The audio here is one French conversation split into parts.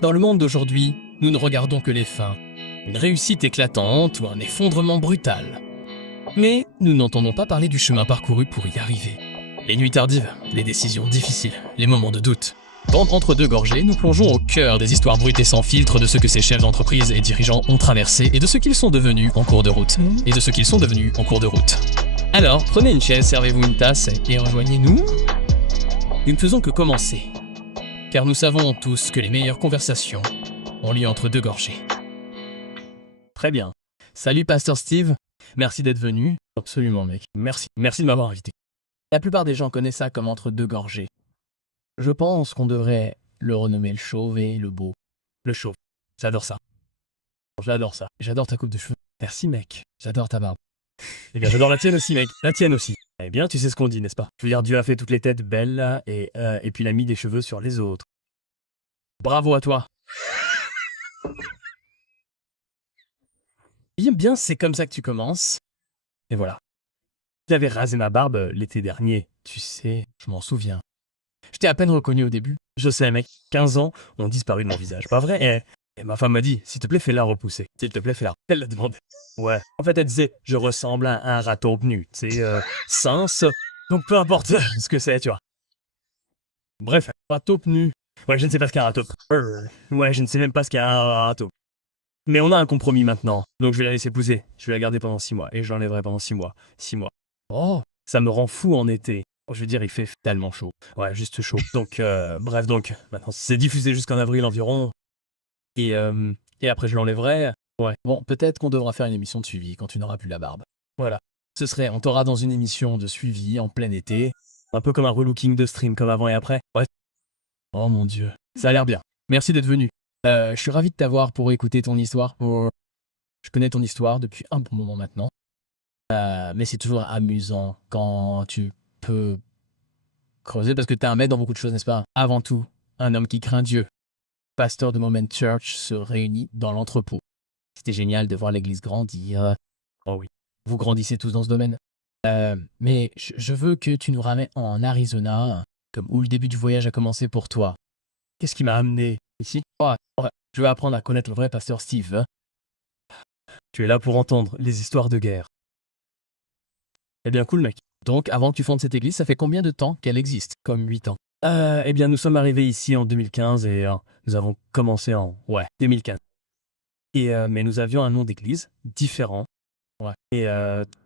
Dans le monde d'aujourd'hui, nous ne regardons que les fins, une réussite éclatante ou un effondrement brutal. Mais nous n'entendons pas parler du chemin parcouru pour y arriver. Les nuits tardives, les décisions difficiles, les moments de doute. Dans Entre deux gorgées, nous plongeons au cœur des histoires brutes et sans filtre de ce que ces chefs d'entreprise et dirigeants ont traversé et de ce qu'ils sont devenus en cours de route. Alors, prenez une chaise, servez-vous une tasse et rejoignez-nous. Nous ne faisons que commencer. Car nous savons tous que les meilleures conversations ont lieu entre deux gorgées. Très bien. Salut Pasteur Steve. Merci d'être venu. Absolument mec. Merci de m'avoir invité. La plupart des gens connaissent ça comme entre deux gorgées. Je pense qu'on devrait le renommer le chauve et le beau. Le chauve. J'adore ça. J'adore ça. J'adore ta coupe de cheveux. Merci mec. J'adore ta barbe. Eh bien, j'adore la tienne aussi, mec. La tienne aussi. Eh bien, tu sais ce qu'on dit, n'est-ce pas? Je veux dire, Dieu a fait toutes les têtes belles et puis il a mis des cheveux sur les autres. Bravo à toi. Bien, c'est comme ça que tu commences. Et voilà. J'avais rasé ma barbe l'été dernier. Tu sais, je m'en souviens. Je t'ai à peine reconnu au début. Je sais, mec. 15 ans ont disparu de mon visage. Pas vrai? Et ma femme m'a dit, s'il te plaît, fais-la repousser. S'il te plaît, fais-la. Elle l'a demandé. Ouais. En fait, elle disait, je ressemble à un raton nu. Tu sais, sens. Donc peu importe ce que c'est, tu vois. Bref, raton nu. Ouais, je ne sais pas ce qu'est un raton. Ouais, je ne sais même pas ce qu'est un raton. Mais on a un compromis maintenant. Donc je vais la laisser pousser. Je vais la garder pendant 6 mois. Et je l'enlèverai pendant 6 mois. 6 mois. Oh, ça me rend fou en été. Je veux dire, il fait tellement chaud. Ouais, juste chaud. Donc, bref, donc, maintenant, c'est diffusé jusqu'en avril environ. Et après, je l'enlèverai. Ouais. Bon, peut-être qu'on devra faire une émission de suivi quand tu n'auras plus la barbe. Voilà. On t'aura dans une émission de suivi en plein été. Un peu comme un relooking de stream, comme avant et après. Ouais. Oh mon Dieu. Ça a l'air bien. Merci d'être venu. Je suis ravi de t'avoir pour écouter ton histoire. Je connais ton histoire depuis un bon moment maintenant. Mais c'est toujours amusant quand tu peux creuser parce que t'es un maître dans beaucoup de choses, n'est-ce pas? Avant tout, un homme qui craint Dieu. Pasteur de Moment Church se réunit dans l'entrepôt. C'était génial de voir l'église grandir. Oh oui. Vous grandissez tous dans ce domaine. Mais je veux que tu nous ramènes en Arizona, comme où le début du voyage a commencé pour toi. Qu'est-ce qui m'a amené ici? Ouais, je veux apprendre à connaître le vrai pasteur Steve. Hein. Tu es là pour entendre les histoires de guerre. Eh bien, cool, mec. Donc, avant que tu fondes cette église, ça fait combien de temps qu'elle existe? Comme 8 ans. Eh bien, nous sommes arrivés ici en 2015 et nous avons commencé en 2015. Mais nous avions un nom d'église différent. Ouais. Et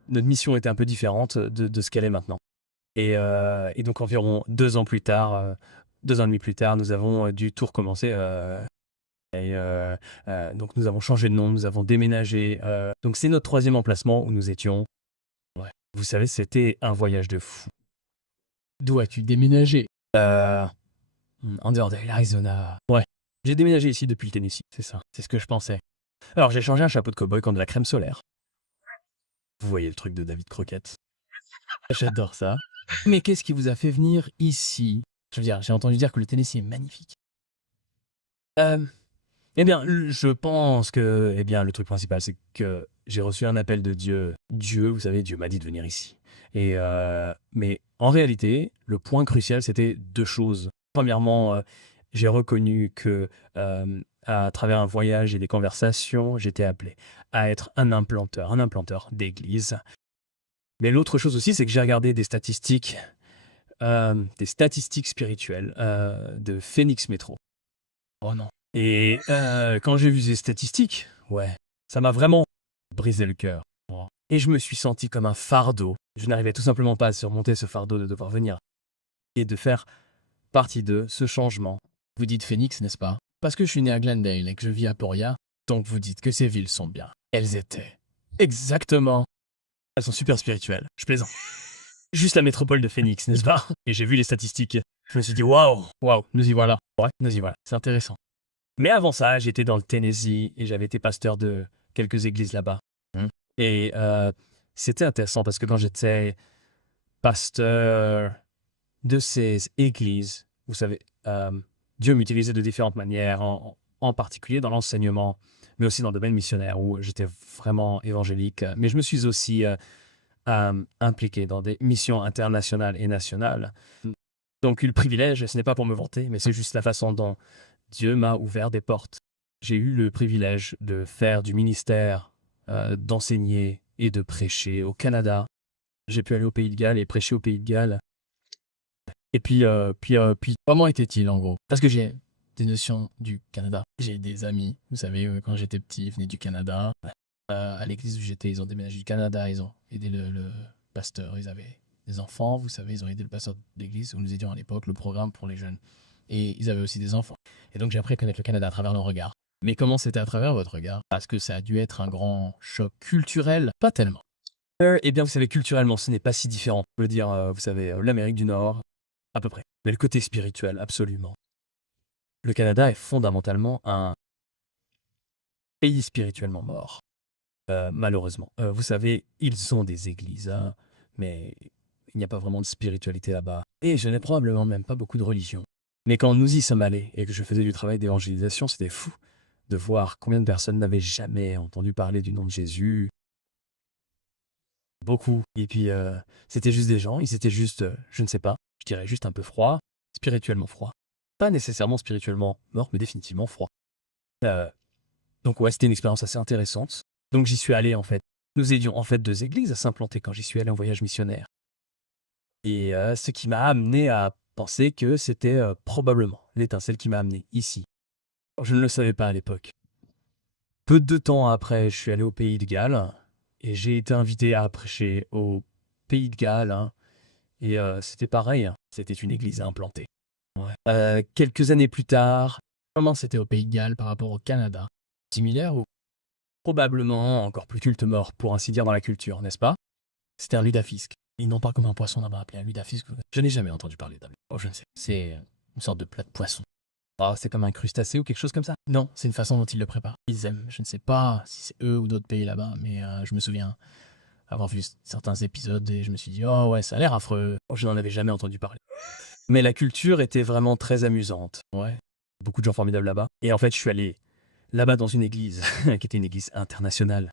notre mission était un peu différente de ce qu'elle est maintenant. Et donc, environ 2 ans plus tard, 2 ans et demi plus tard, nous avons dû tout recommencer. Donc, nous avons changé de nom, nous avons déménagé. Donc, c'est notre 3e emplacement où nous étions. Ouais. Vous savez, c'était un voyage de fou. D'où as-tu déménagé? En dehors de l'Arizona. Ouais. J'ai déménagé ici depuis le Tennessee, c'est ça. C'est ce que je pensais. Alors, j'ai changé un chapeau de cow-boy contre de la crème solaire. Vous voyez le truc de David Croquette. J'adore ça. Mais qu'est-ce qui vous a fait venir ici? Je veux dire, j'ai entendu dire que le Tennessee est magnifique. Eh bien, je pense que, le truc principal, c'est que j'ai reçu un appel de Dieu. Dieu, vous savez, Dieu m'a dit de venir ici. Mais en réalité, le point crucial, c'était 2 choses. Premièrement, j'ai reconnu que à travers un voyage et des conversations, j'étais appelé à être un implanteur d'église. Mais l'autre chose aussi, c'est que j'ai regardé des statistiques spirituelles de Phoenix Metro. Oh non. Et quand j'ai vu ces statistiques, ça m'a vraiment brisé le cœur. Et je me suis senti comme un fardeau. Je n'arrivais tout simplement pas à surmonter ce fardeau de devoir venir et de faire partie de ce changement. Vous dites Phoenix, n'est-ce pas? Parce que je suis né à Glendale et que je vis à Poria, donc vous dites que ces villes sont bien. Elles étaient. Exactement. Elles sont super spirituelles. Je plaisante. Juste la métropole de Phoenix, n'est-ce pas? Et j'ai vu les statistiques. Je me suis dit, waouh, nous y voilà. Ouais, nous y voilà. C'est intéressant. Mais avant ça, j'étais dans le Tennessee et j'avais été pasteur de quelques églises là-bas. Et c'était intéressant parce que quand j'étais pasteur de ces églises, vous savez, Dieu m'utilisait de différentes manières, en particulier dans l'enseignement, mais aussi dans le domaine missionnaire où j'étais vraiment évangélique. Mais je me suis aussi impliqué dans des missions internationales et nationales. Donc, le privilège, ce n'est pas pour me vanter, mais c'est juste la façon dont Dieu m'a ouvert des portes. J'ai eu le privilège de faire du ministère, d'enseigner et de prêcher au Canada. J'ai pu aller au Pays de Galles et prêcher au Pays de Galles. Et puis, comment était-il en gros? Parce que j'ai des notions du Canada. J'ai des amis, vous savez, quand j'étais petit, ils venaient du Canada. À l'église où j'étais, ils ont déménagé du Canada, ils ont aidé le pasteur, ils avaient des enfants, vous savez, ils ont aidé le pasteur de l'église où nous étions à l'époque, le programme pour les jeunes. Et ils avaient aussi des enfants. Et donc j'ai appris à connaître le Canada à travers leur regard. Mais comment c'était à travers votre regard? Parce que ça a dû être un grand choc culturel? Pas tellement. Eh bien, vous savez, culturellement, ce n'est pas si différent. Je veux dire, vous savez, l'Amérique du Nord, à peu près. Mais le côté spirituel, absolument. Le Canada est fondamentalement un pays spirituellement mort. Malheureusement. Vous savez, ils ont des églises, hein, mais il n'y a pas vraiment de spiritualité là-bas. Et je n'ai probablement même pas beaucoup de religion. Mais quand nous y sommes allés et que je faisais du travail d'évangélisation, c'était fou de voir combien de personnes n'avaient jamais entendu parler du nom de Jésus. Beaucoup. Et puis, c'était juste des gens, ils étaient juste, je ne sais pas, je dirais juste un peu froids, spirituellement froids. Pas nécessairement spirituellement morts, mais définitivement froids. Euh, donc ouais, c'était une expérience assez intéressante. Donc j'y suis allé en fait. Nous aidions en fait 2 églises à s'implanter quand j'y suis allé en voyage missionnaire. Et ce qui m'a amené à penser que c'était probablement l'étincelle qui m'a amené ici. Je ne le savais pas à l'époque. Peu de temps après, je suis allé au Pays de Galles et j'ai été invité à prêcher au Pays de Galles, hein. Et c'était pareil, hein. C'était une église à implanter. Ouais. Quelques années plus tard, comment c'était au Pays de Galles par rapport au Canada? Similaire ou probablement encore plus culte mort, pour ainsi dire, dans la culture, n'est-ce pas? C'était un ludafisk. Ils n'ont pas comme un poisson là-bas appelé un ludafisk. Je n'ai jamais entendu parler d'un. Oh, je ne sais. C'est une sorte de plat de poisson. Ah, c'est comme un crustacé ou quelque chose comme ça? Non, c'est une façon dont ils le préparent. Ils aiment. Je ne sais pas si c'est eux ou d'autres pays là-bas, mais je me souviens avoir vu certains épisodes et je me suis dit, oh ouais, ça a l'air affreux. Oh, je n'en avais jamais entendu parler. Mais la culture était vraiment très amusante. Ouais. Beaucoup de gens formidables là-bas. Et en fait, je suis allé là-bas dans une église, qui était une église internationale.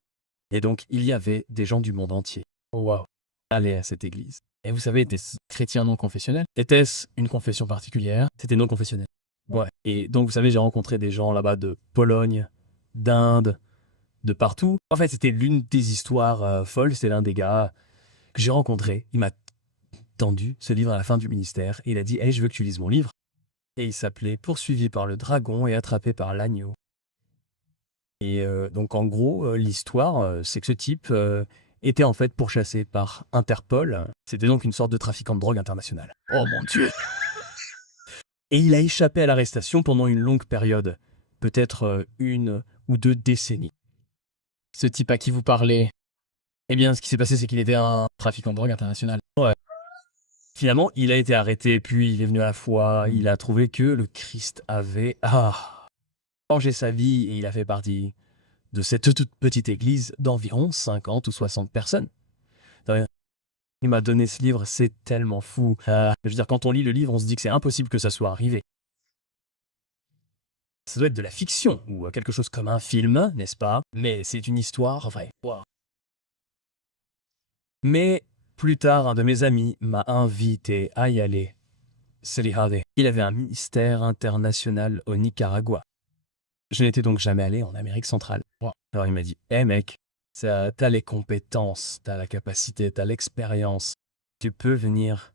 Et donc, il y avait des gens du monde entier. Oh waouh. Aller à cette église. Et vous savez, était-ce chrétien non confessionnel? Était-ce une confession particulière? C'était non confessionnel. Ouais. Et donc, vous savez, j'ai rencontré des gens là-bas de Pologne, d'Inde, de partout. En fait, c'était l'une des histoires folles. C'était l'un des gars que j'ai rencontré. Il m'a tendu ce livre à la fin du ministère. Et il a dit, hey, je veux que tu lises mon livre. Et il s'appelait Poursuivi par le dragon et attrapé par l'agneau. Et donc en gros, l'histoire, c'est que ce type était en fait pourchassé par Interpol. C'était donc une sorte de trafiquant de drogue international. Oh mon Dieu! Et il a échappé à l'arrestation pendant une longue période, peut-être 1 ou 2 décennies. Ce type à qui vous parlez, eh bien, ce qui s'est passé, c'est qu'il était un trafiquant de drogue international. Ouais. Finalement, il a été arrêté, puis il est venu à la foi. Il a trouvé que le Christ avait changé sa vie et il a fait partie de cette toute petite église d'environ 50 ou 60 personnes. Il m'a donné ce livre, c'est tellement fou. Je veux dire, quand on lit le livre, on se dit que c'est impossible que ça soit arrivé. Ça doit être de la fiction, ou quelque chose comme un film, n'est-ce pas? Mais c'est une histoire vraie. Wow. Mais plus tard, un de mes amis m'a invité à y aller. Selihade. Il avait un ministère international au Nicaragua. Je n'étais donc jamais allé en Amérique centrale. Wow. Alors il m'a dit, hé mec, t'as les compétences, t'as la capacité, t'as l'expérience. Tu peux venir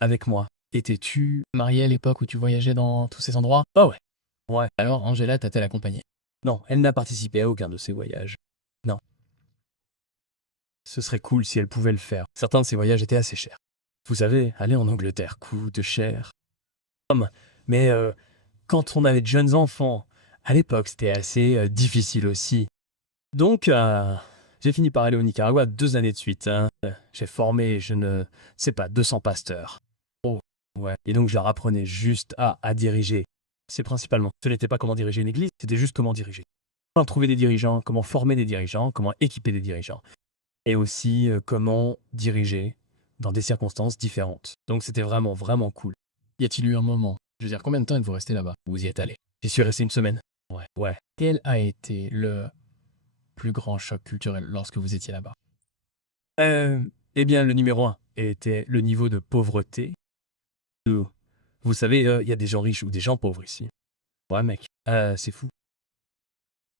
avec moi. Étais-tu marié à l'époque où tu voyageais dans tous ces endroits? Oh ouais. Ouais. Alors Angela t'a-t-elle accompagné? Non, elle n'a participé à aucun de ces voyages. Non. Ce serait cool si elle pouvait le faire. Certains de ces voyages étaient assez chers. Vous savez, aller en Angleterre coûte cher. Mais quand on avait de jeunes enfants, à l'époque, c'était assez difficile aussi. Donc, j'ai fini par aller au Nicaragua 2 années de suite, hein. J'ai formé, je ne sais pas, 200 pasteurs. Oh, ouais. Et donc, je leur apprenais juste à diriger. C'est principalement. Ce n'était pas comment diriger une église, c'était juste comment diriger. Comment trouver des dirigeants, comment former des dirigeants, comment équiper des dirigeants. Et aussi comment diriger dans des circonstances différentes. Donc, c'était vraiment, vraiment cool. Y a-t-il eu un moment? Je veux dire, combien de temps êtes-vous resté là-bas? Vous y êtes allé? J'y suis resté 1 semaine. Ouais. Ouais. Quel a été le plus grand choc culturel lorsque vous étiez là-bas? Eh bien, le numéro 1 était le niveau de pauvreté. Vous savez, il y a des gens riches ou des gens pauvres ici. Ouais, mec, c'est fou.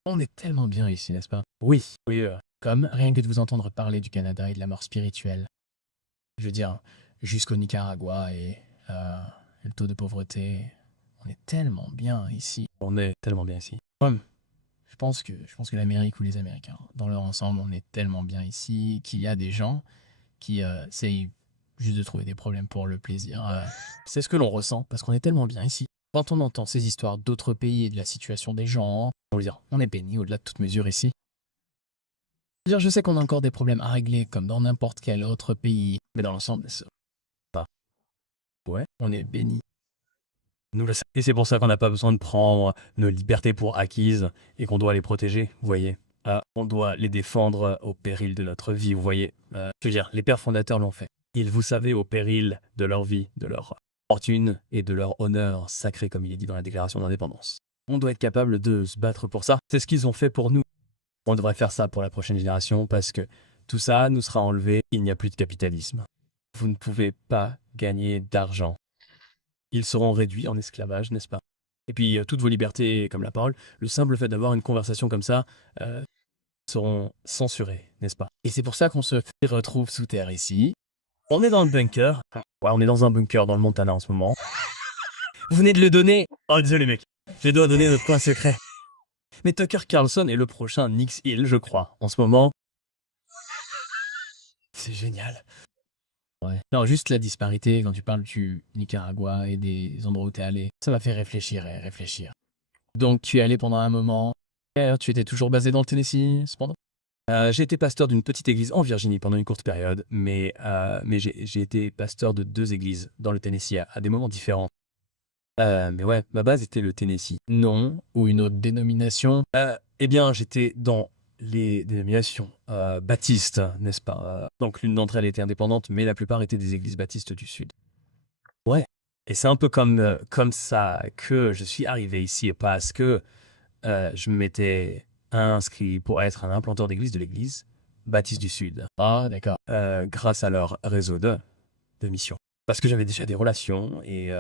On est tellement bien ici, n'est-ce pas? Oui, oui, Comme rien que de vous entendre parler du Canada et de la mort spirituelle. Je veux dire, jusqu'au Nicaragua et le taux de pauvreté. On est tellement bien ici. on est tellement bien ici. Ouais, je pense que l'Amérique ou les Américains, dans leur ensemble, on est tellement bien ici qu'il y a des gens qui essayent juste de trouver des problèmes pour le plaisir. C'est ce que l'on ressent parce qu'on est tellement bien ici. Quand on entend ces histoires d'autres pays et de la situation des gens, on veut dire, on est béni au-delà de toute mesure ici. Je veux dire, je sais qu'on a encore des problèmes à régler comme dans n'importe quel autre pays, mais dans l'ensemble, Ouais, on est béni. nous le savons. Et c'est pour ça qu'on n'a pas besoin de prendre nos libertés pour acquises et qu'on doit les protéger, vous voyez. On doit les défendre au péril de notre vie, vous voyez. Je veux dire, les pères fondateurs l'ont fait. Ils, vous savez, au péril de leur vie, de leur fortune et de leur honneur sacré, comme il est dit dans la Déclaration d'indépendance. On doit être capable de se battre pour ça. C'est ce qu'ils ont fait pour nous. On devrait faire ça pour la prochaine génération parce que tout ça nous sera enlevé. Il n'y a plus de capitalisme. Vous ne pouvez pas gagner d'argent. Ils seront réduits en esclavage, n'est-ce pas? Et puis, toutes vos libertés, comme la parole, le simple fait d'avoir une conversation comme ça, seront censurées, n'est-ce pas? Et c'est pour ça qu'on se retrouve sous terre ici. On est dans le bunker. Ouais, on est dans un bunker dans le Montana en ce moment. Vous venez de le donner. Oh, désolé, mec. Je dois donner notre coin secret. Mais Tucker Carlson est le prochain Nix Hill, je crois, en ce moment. C'est génial. Ouais. Non, juste la disparité, quand tu parles du Nicaragua et des endroits où tu es allé, ça m'a fait réfléchir et réfléchir. Donc tu es allé pendant un moment, et tu étais toujours basé dans le Tennessee, cependant? J'ai été pasteur d'une petite église en Virginie pendant une courte période, mais j'ai été pasteur de 2 églises dans le Tennessee à des moments différents. Mais ouais, ma base était le Tennessee. Non, ou une autre dénomination? Eh bien, j'étais dans les dénominations baptistes, n'est-ce pas? Donc l'une d'entre elles était indépendante, mais la plupart étaient des églises baptistes du Sud. Ouais. Et c'est un peu comme ça que je suis arrivé ici, parce que je m'étais inscrit pour être un implanteur d'église de l'église baptiste du Sud, Ah, d'accord. grâce à leur réseau de mission. Parce que j'avais déjà des relations et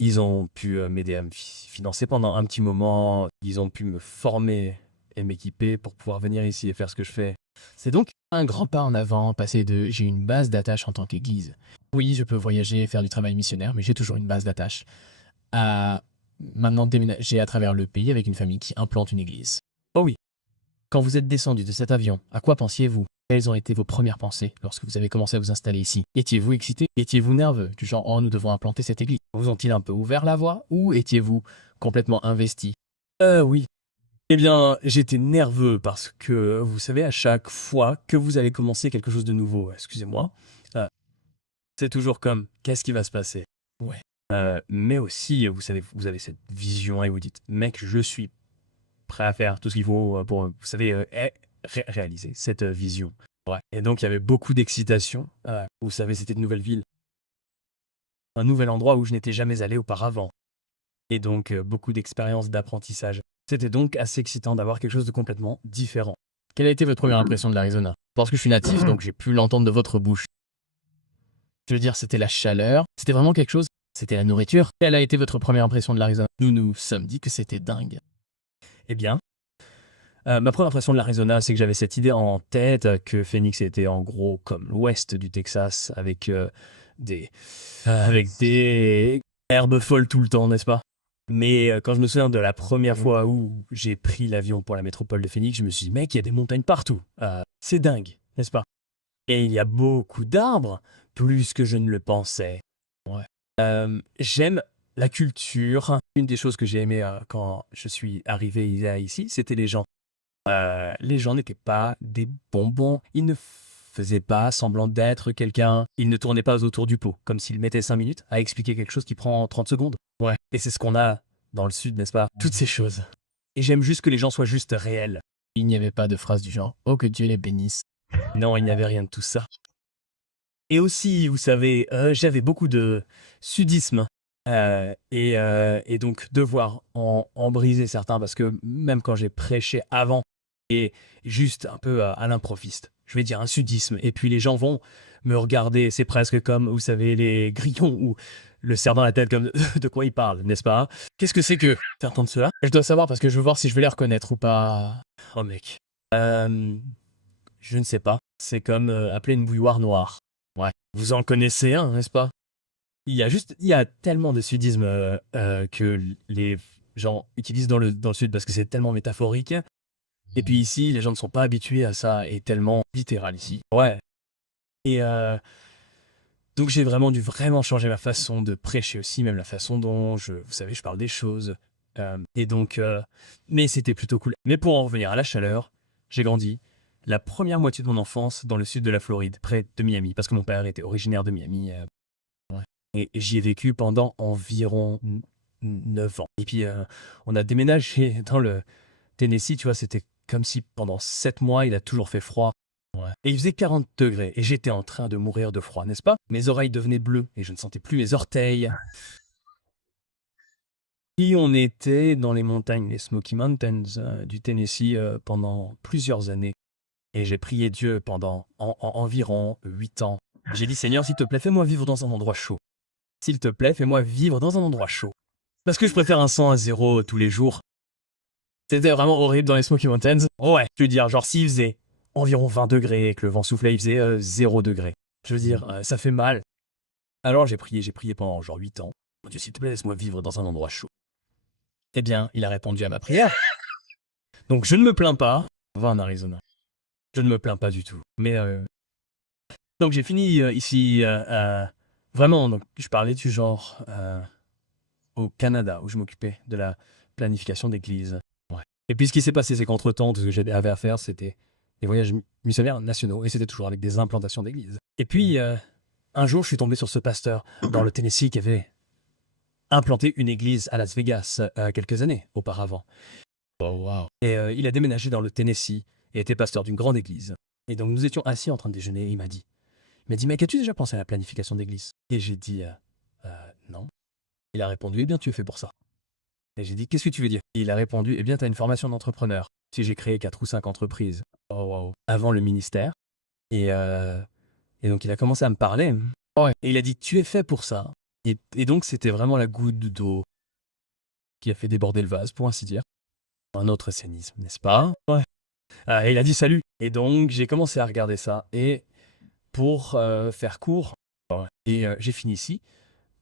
ils ont pu m'aider à me financer pendant un petit moment. Ils ont pu me former et m'équiper pour pouvoir venir ici et faire ce que je fais. C'est donc un grand pas en avant, passer de j'ai une base d'attache en tant qu'église. Oui, je peux voyager, faire du travail missionnaire, mais j'ai toujours une base d'attache. À maintenant déménager à travers le pays avec une famille qui implante une église. Oh oui. Quand vous êtes descendu de cet avion, à quoi pensiez-vous? Quelles ont été vos premières pensées lorsque vous avez commencé à vous installer ici? Étiez-vous excité? Étiez-vous nerveux? Du genre, oh, nous devons implanter cette église. Vous ont-ils un peu ouvert la voie? Ou étiez-vous complètement investi? Oui. Eh bien, j'étais nerveux parce que, vous savez, à chaque fois que vous allez commencer quelque chose de nouveau, excusez-moi, c'est toujours comme, qu'est-ce qui va se passer? Ouais. Mais aussi, vous savez, vous avez cette vision et vous dites, mec, je suis prêt à faire tout ce qu'il faut pour, vous savez, réaliser cette vision. Ouais. Et donc, il y avait beaucoup d'excitation. Vous savez, c'était une nouvelle ville, un nouvel endroit où je n'étais jamais allé auparavant. Et donc, beaucoup d'expériences d'apprentissage. C'était donc assez excitant d'avoir quelque chose de complètement différent. Quelle a été votre première impression de l'Arizona? Parce que je suis natif, donc j'ai pu l'entendre de votre bouche. Je veux dire, c'était la chaleur, c'était vraiment quelque chose, c'était la nourriture. Quelle a été votre première impression de l'Arizona? Nous nous sommes dit que c'était dingue. Eh bien, ma première impression de l'Arizona, c'est que j'avais cette idée en tête que Phoenix était en gros comme l'ouest du Texas, avec des herbes folles tout le temps, n'est-ce pas? Mais quand je me souviens de la première fois où j'ai pris l'avion pour la métropole de Phoenix, je me suis dit, mec, il y a des montagnes partout. C'est dingue, n'est-ce pas? Et il y a beaucoup d'arbres, plus que je ne le pensais. Ouais. J'aime la culture. Une des choses que j'ai aimé quand je suis arrivé ici, c'était les gens. Les gens n'étaient pas des bonbons. Ils ne faisaient pas semblant d'être quelqu'un. Ils ne tournaient pas autour du pot, comme s'ils mettaient 5 minutes à expliquer quelque chose qui prend 30 secondes. Ouais. Et c'est ce qu'on a dans le sud, n'est-ce pas? Toutes ces choses. Et j'aime juste que les gens soient juste réels. Il n'y avait pas de phrase du genre « Oh, que Dieu les bénisse ». Non, il n'y avait rien de tout ça. Et aussi, vous savez, j'avais beaucoup de sudisme. Et donc devoir en briser certains, parce que même quand j'ai prêché avant, et juste un peu à l'improviste, je vais dire un sudisme, et puis les gens vont me regarder. C'est presque comme, vous savez, les grillons ou le cerf dans la tête, comme de quoi il parle, n'est-ce pas? Qu'est-ce que c'est que t'entends de cela? Je dois savoir parce que je veux voir si je vais les reconnaître ou pas. Oh mec. Je ne sais pas. C'est comme appeler une bouilloire noire. Ouais. Vous en connaissez un, n'est-ce pas? Il y a tellement de sudisme que les gens utilisent dans le sud parce que c'est tellement métaphorique. Et puis ici, les gens ne sont pas habitués à ça et tellement littéral ici. Ouais. Et donc j'ai vraiment dû vraiment changer ma façon de prêcher aussi, même la façon dont vous savez, je parle des choses. Et donc, mais c'était plutôt cool. Mais pour en revenir à la chaleur, j'ai grandi la première moitié de mon enfance dans le sud de la Floride, près de Miami, parce que mon père était originaire de Miami. Ouais. Et j'y ai vécu pendant environ 9 ans. Et puis, on a déménagé dans le Tennessee, tu vois, c'était comme si pendant 7 mois, il a toujours fait froid. Ouais. Et il faisait 40 degrés, et j'étais en train de mourir de froid, n'est-ce pas? Mes oreilles devenaient bleues, et je ne sentais plus mes orteils. Et on était dans les montagnes, les Smoky Mountains du Tennessee pendant plusieurs années. Et j'ai prié Dieu pendant environ 8 ans. J'ai dit, Seigneur, s'il te plaît, fais-moi vivre dans un endroit chaud. S'il te plaît, fais-moi vivre dans un endroit chaud. Parce que je préfère un 100 à 0 tous les jours. C'était vraiment horrible dans les Smoky Mountains. Ouais, je veux dire, genre s'il faisait environ 20 degrés et que le vent soufflait, il faisait 0 degré. Je veux dire, ça fait mal. Alors j'ai prié pendant genre 8 ans. Mon Dieu, s'il te plaît, laisse-moi vivre dans un endroit chaud. Eh bien, il a répondu à ma prière. Donc je ne me plains pas. On va en Arizona. Je ne me plains pas du tout. Mais donc j'ai fini ici, vraiment, donc je parlais du genre au Canada, où je m'occupais de la planification d'église. Ouais. Et puis ce qui s'est passé, c'est qu'entre-temps, tout ce que j'avais à faire, c'était des voyages missionnaires nationaux, et c'était toujours avec des implantations d'église. Et puis, un jour, je suis tombé sur ce pasteur dans le Tennessee qui avait implanté une église à Las Vegas quelques années auparavant. Oh, wow. Et il a déménagé dans le Tennessee et était pasteur d'une grande église. Et donc nous étions assis en train de déjeuner et il m'a dit, mec, as-tu déjà pensé à la planification d'église? Et j'ai dit, non. Il a répondu, eh bien tu es fait pour ça. Et j'ai dit, qu'est-ce que tu veux dire? Et il a répondu, eh bien tu as une formation d'entrepreneur. Si j'ai créé 4 ou 5 entreprises avant le ministère. Et donc il a commencé à me parler. Ouais. Et il a dit, tu es fait pour ça. Et donc c'était vraiment la goutte d'eau qui a fait déborder le vase, pour ainsi dire. Un autre scénisme, n'est-ce pas? Ouais. Et il a dit salut. Et donc, j'ai commencé à regarder ça. Et pour faire court, et j'ai fini ici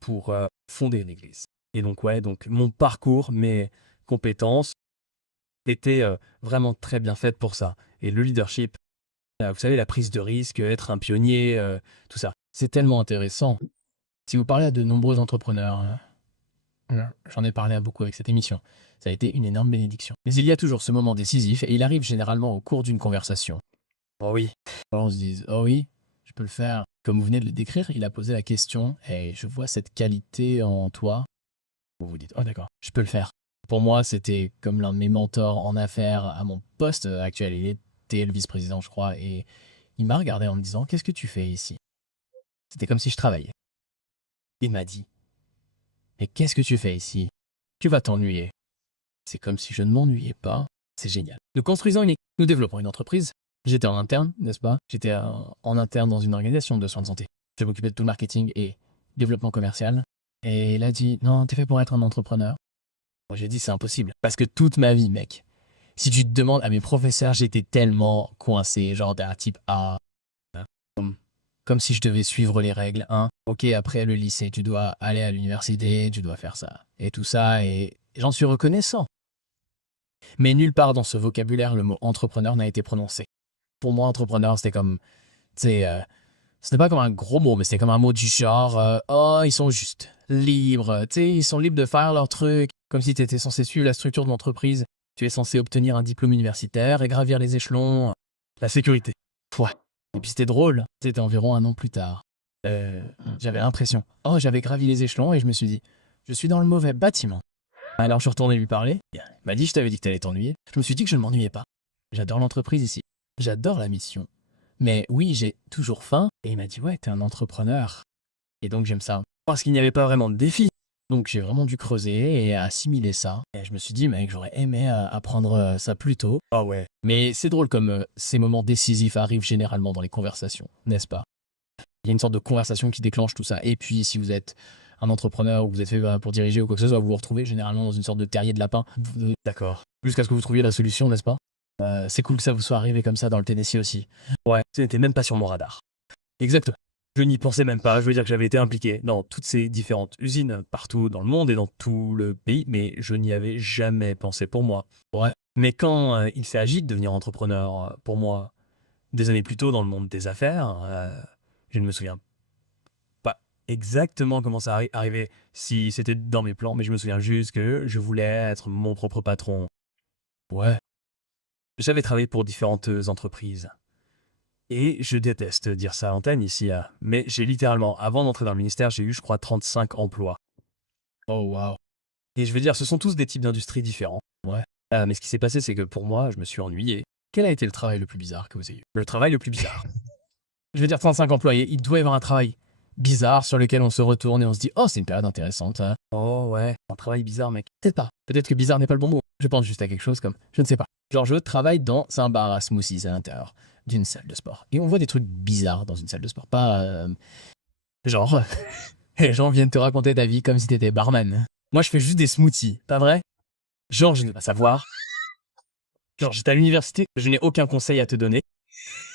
pour fonder une église. Et donc, ouais, donc mon parcours, mes compétences étaient vraiment très bien faites pour ça. Et le leadership, vous savez, la prise de risque, être un pionnier, tout ça. C'est tellement intéressant. Si vous parlez à de nombreux entrepreneurs, j'en ai parlé à beaucoup avec cette émission, ça a été une énorme bénédiction. Mais il y a toujours ce moment décisif et il arrive généralement au cours d'une conversation. Oh oui. Alors on se dit, oh oui, je peux le faire. Comme vous venez de le décrire, il a posé la question, et je vois cette qualité en toi. Vous vous dites, oh d'accord, je peux le faire. Pour moi, c'était comme l'un de mes mentors en affaires à mon poste actuel. Il était le vice-président, je crois, et il m'a regardé en me disant, qu'est-ce que tu fais ici? C'était comme si je travaillais. Il m'a dit, mais qu'est-ce que tu fais ici? Tu vas t'ennuyer. C'est comme si je ne m'ennuyais pas. C'est génial. Nous construisons une équipe. Nous développons une entreprise. J'étais en interne, n'est-ce pas? J'étais en interne dans une organisation de soins de santé. Je m'occupais de tout le marketing et développement commercial. Et il a dit, non, t'es fait pour être un entrepreneur. Moi, j'ai dit, c'est impossible. Parce que toute ma vie, mec, si tu te demandes à mes professeurs, j'étais tellement coincé. Genre, t'es un type A. Comme si je devais suivre les règles. Hein. Ok, après le lycée, tu dois aller à l'université, tu dois faire ça. Et tout ça, et j'en suis reconnaissant. Mais nulle part dans ce vocabulaire, le mot entrepreneur n'a été prononcé. Pour moi, entrepreneur, c'était comme, tu sais, c'était pas comme un gros mot, mais c'était comme un mot du genre, oh, ils sont juste libres, tu sais, ils sont libres de faire leur truc. Comme si tu étais censé suivre la structure de l'entreprise. Tu es censé obtenir un diplôme universitaire et gravir les échelons. La sécurité. Ouais. Et puis c'était drôle, c'était environ 1 an plus tard. J'avais l'impression, oh, j'avais gravi les échelons et je me suis dit, je suis dans le mauvais bâtiment. Alors je suis retourné lui parler. Il m'a dit, je t'avais dit que t'allais t'ennuyer. Je me suis dit que je ne m'ennuyais pas. J'adore l'entreprise ici. J'adore la mission. Mais oui, j'ai toujours faim. Et il m'a dit, ouais, t'es un entrepreneur. Et donc j'aime ça. Parce qu'il n'y avait pas vraiment de défi. Donc j'ai vraiment dû creuser et assimiler ça. Et je me suis dit, mec, j'aurais aimé apprendre ça plus tôt. Ah ouais. Mais c'est drôle comme ces moments décisifs arrivent généralement dans les conversations, n'est-ce pas? Il y a une sorte de conversation qui déclenche tout ça. Et puis, si vous êtes un entrepreneur ou vous êtes fait pour diriger ou quoi que ce soit, vous vous retrouvez généralement dans une sorte de terrier de lapin. D'accord. Jusqu'à ce que vous trouviez la solution, n'est-ce pas? C'est cool que ça vous soit arrivé comme ça dans le Tennessee aussi. Ouais, ce n'était même pas sur mon radar. Exactement. Je n'y pensais même pas. Je veux dire que j'avais été impliqué dans toutes ces différentes usines partout dans le monde et dans tout le pays, mais je n'y avais jamais pensé pour moi. Ouais. Mais quand il s'est agi de devenir entrepreneur pour moi, des années plus tôt dans le monde des affaires, je ne me souviens pas exactement comment ça arrivait, si c'était dans mes plans, mais je me souviens juste que je voulais être mon propre patron. Ouais. J'avais travaillé pour différentes entreprises. Et je déteste dire ça à l'antenne ici, mais j'ai littéralement, avant d'entrer dans le ministère, j'ai eu, je crois, 35 emplois. Oh, wow. Et je veux dire, ce sont tous des types d'industries différents. Ouais. Mais ce qui s'est passé, c'est que pour moi, je me suis ennuyé. Quel a été le travail le plus bizarre que vous ayez eu? Le travail le plus bizarre. Je veux dire 35 employés, il doit y avoir un travail bizarre sur lequel on se retourne et on se dit « Oh, c'est une période intéressante. Hein. » Oh ouais, un travail bizarre, mec. Peut-être pas. Peut-être que bizarre n'est pas le bon mot. Je pense juste à quelque chose comme, je ne sais pas. Genre, je travaille dans un bar à smoothies à l'intérieur d'une salle de sport. Et on voit des trucs bizarres dans une salle de sport. Pas genre, les gens viennent te raconter ta vie comme si t'étais barman. Moi, je fais juste des smoothies, pas vrai? Genre, je ne veux pas savoir. Genre, j'étais à l'université, je n'ai aucun conseil à te donner.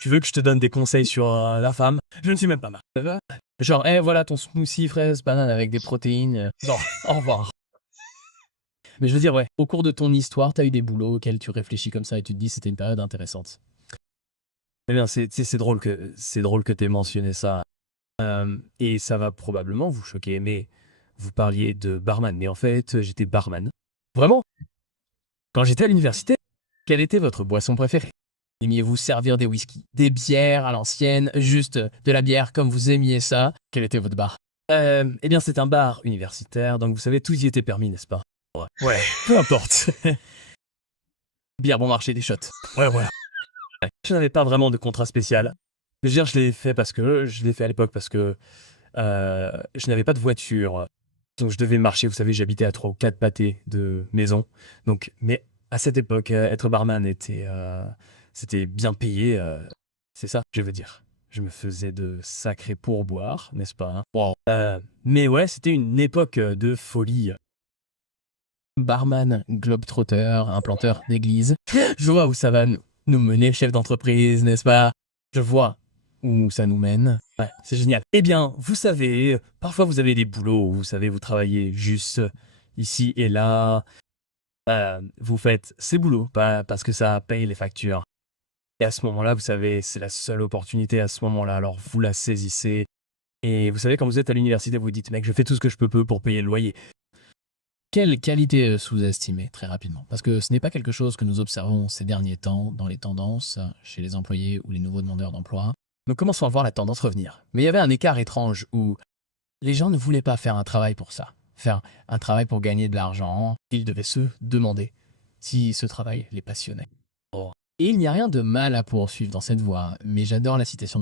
Tu veux que je te donne des conseils sur la femme? Je ne suis même pas mal. Genre, voilà ton smoothie fraise banane avec des protéines. Genre, au revoir. Mais je veux dire, ouais, au cours de ton histoire, t'as eu des boulots auxquels tu réfléchis comme ça et tu te dis c'était une période intéressante. Eh bien, c'est drôle que t'aies mentionné ça. Et ça va probablement vous choquer, mais vous parliez de barman. Mais en fait, j'étais barman. Vraiment? Quand j'étais à l'université, Quelle était votre boisson préférée? Aimiez-vous servir des whisky, des bières à l'ancienne, juste de la bière comme vous aimiez ça? Quel était votre bar? eh bien, c'est un bar universitaire, donc vous savez, tout y était permis, n'est-ce pas? Ouais, peu importe. Bière bon marché, des shots. Ouais, voilà. Je n'avais pas vraiment de contrat spécial. Je veux dire, je l'ai fait à l'époque parce que je n'avais pas de voiture. Donc je devais marcher, vous savez, j'habitais à 3 ou 4 pâtés de maison. Donc, mais à cette époque, être barman c'était bien payé. C'est ça, je veux dire. Je me faisais de sacrés pourboires, n'est-ce pas? Hein? Wow. Mais ouais, c'était une époque de folie. Barman, globetrotter, implanteur d'église. Je vois où ça va nous mener, chef d'entreprise, n'est-ce pas? Je vois où ça nous mène. Ouais, c'est génial. Eh bien, vous savez, parfois vous avez des boulots où vous savez, vous travaillez juste ici et là. Vous faites ces boulots parce que ça paye les factures. Et à ce moment-là, vous savez, c'est la seule opportunité à ce moment-là. Alors vous la saisissez. Et vous savez, quand vous êtes à l'université, vous vous dites, mec, je fais tout ce que je peux pour payer le loyer. Quelle qualité sous-estimée, très rapidement? Parce que ce n'est pas quelque chose que nous observons ces derniers temps dans les tendances chez les employés ou les nouveaux demandeurs d'emploi. Nous commençons à voir la tendance revenir. Mais il y avait un écart étrange où les gens ne voulaient pas faire un travail pour ça, faire un travail pour gagner de l'argent. Ils devaient se demander si ce travail les passionnait. Oh. Et il n'y a rien de mal à poursuivre dans cette voie, mais j'adore la citation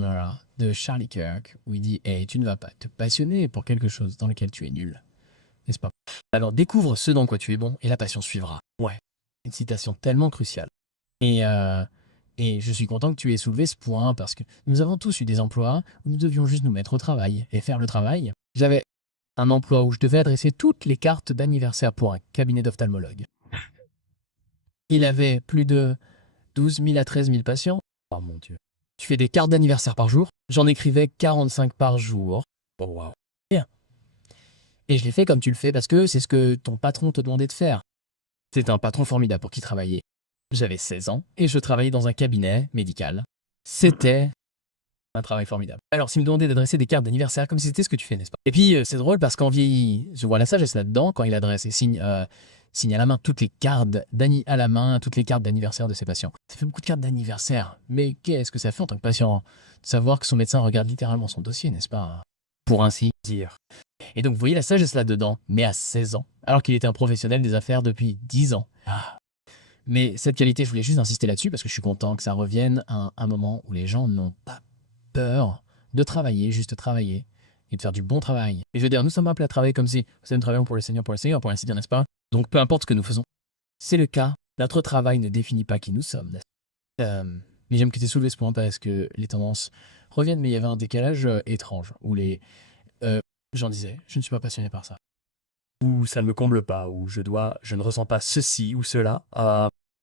de Charlie Kirk où il dit « Hey, tu ne vas pas te passionner pour quelque chose dans lequel tu es nul. » N'est-ce pas? Alors découvre ce dans quoi tu es bon et la passion suivra. Ouais. Une citation tellement cruciale. Et je suis content que tu aies soulevé ce point parce que nous avons tous eu des emplois où nous devions juste nous mettre au travail et faire le travail. J'avais un emploi où je devais adresser toutes les cartes d'anniversaire pour un cabinet d'ophtalmologue. Il avait plus de 12 000 à 13 000 patients. Oh mon Dieu. Tu fais des cartes d'anniversaire par jour. J'en écrivais 45 par jour. Oh wow. Et je l'ai fait comme tu le fais parce que c'est ce que ton patron te demandait de faire. C'est un patron formidable pour qui travailler. J'avais 16 ans et je travaillais dans un cabinet médical. C'était un travail formidable. Alors, s'il me demandait d'adresser des cartes d'anniversaire comme si c'était ce que tu fais, n'est-ce pas? Et puis, c'est drôle parce qu'en vieillit, je vois la sagesse là-dedans quand il adresse et signe à la main toutes les cartes d'anniversaire de ses patients. Ça fait beaucoup de cartes d'anniversaire. Mais qu'est-ce que ça fait en tant que patient de savoir que son médecin regarde littéralement son dossier, n'est-ce pas? Pour ainsi dire. Et donc, vous voyez la sagesse là-dedans, mais à 16 ans, alors qu'il était un professionnel des affaires depuis 10 ans. Mais cette qualité, je voulais juste insister là-dessus parce que je suis content que ça revienne à un moment où les gens n'ont pas peur de travailler, juste travailler, et de faire du bon travail. Et je veux dire, nous sommes appelés à travailler comme si nous travaillons pour le Seigneur, pour ainsi dire, n'est-ce pas? Donc, peu importe ce que nous faisons, c'est le cas. Notre travail ne définit pas qui nous sommes. Mais j'aime que tu aies soulevé ce point parce que les tendances reviennent, mais il y avait un décalage étrange où les gens disaient je ne suis pas passionné par ça. Ou ça ne me comble pas, ou je ne ressens pas ceci ou cela.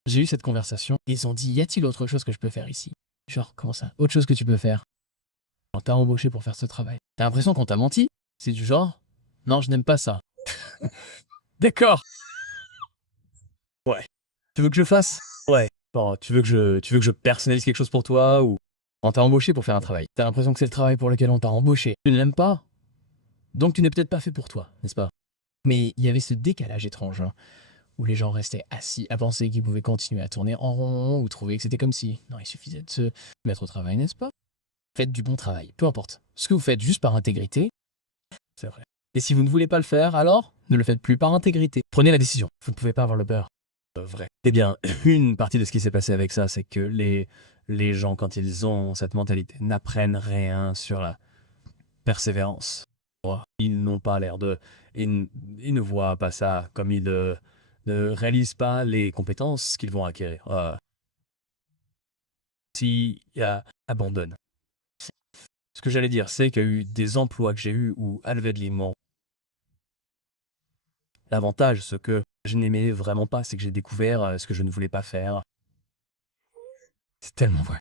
J'ai eu cette conversation et ils ont dit y a-t-il autre chose que je peux faire ici? Genre, comment ça? Autre chose que tu peux faire? On t'a embauché pour faire ce travail. T'as l'impression qu'on t'a menti? C'est du genre non, je n'aime pas ça. D'accord. Ouais. Tu veux que je fasse? Ouais. Bon, tu veux que je personnalise quelque chose pour toi ou On t'a embauché pour faire un travail. T'as l'impression que c'est le travail pour lequel on t'a embauché. Tu ne l'aimes pas? Donc tu n'es peut-être pas fait pour toi, n'est-ce pas? Mais il y avait ce décalage étrange hein, où les gens restaient assis à penser qu'ils pouvaient continuer à tourner en rond ou trouver que c'était comme si, non, il suffisait de se mettre au travail, n'est-ce pas? Faites du bon travail, peu importe. Ce que vous faites juste par intégrité, c'est vrai. et si vous ne voulez pas le faire, alors ne le faites plus par intégrité. Prenez la décision. Vous ne pouvez pas avoir le beurre. Vrai. Eh bien, une partie de ce qui s'est passé avec ça, c'est que les gens, quand ils ont cette mentalité, n'apprennent rien sur la persévérance. Ils n'ont pas l'air de... Ils ne voient pas ça comme ils ne réalisent pas les compétences qu'ils vont acquérir. S'ils abandonnent. Ce que j'allais dire, c'est qu'il y a eu des emplois que j'ai eus où Alvedlimont, l'avantage, ce que je n'aimais vraiment pas, c'est que j'ai découvert ce que je ne voulais pas faire. C'est tellement vrai.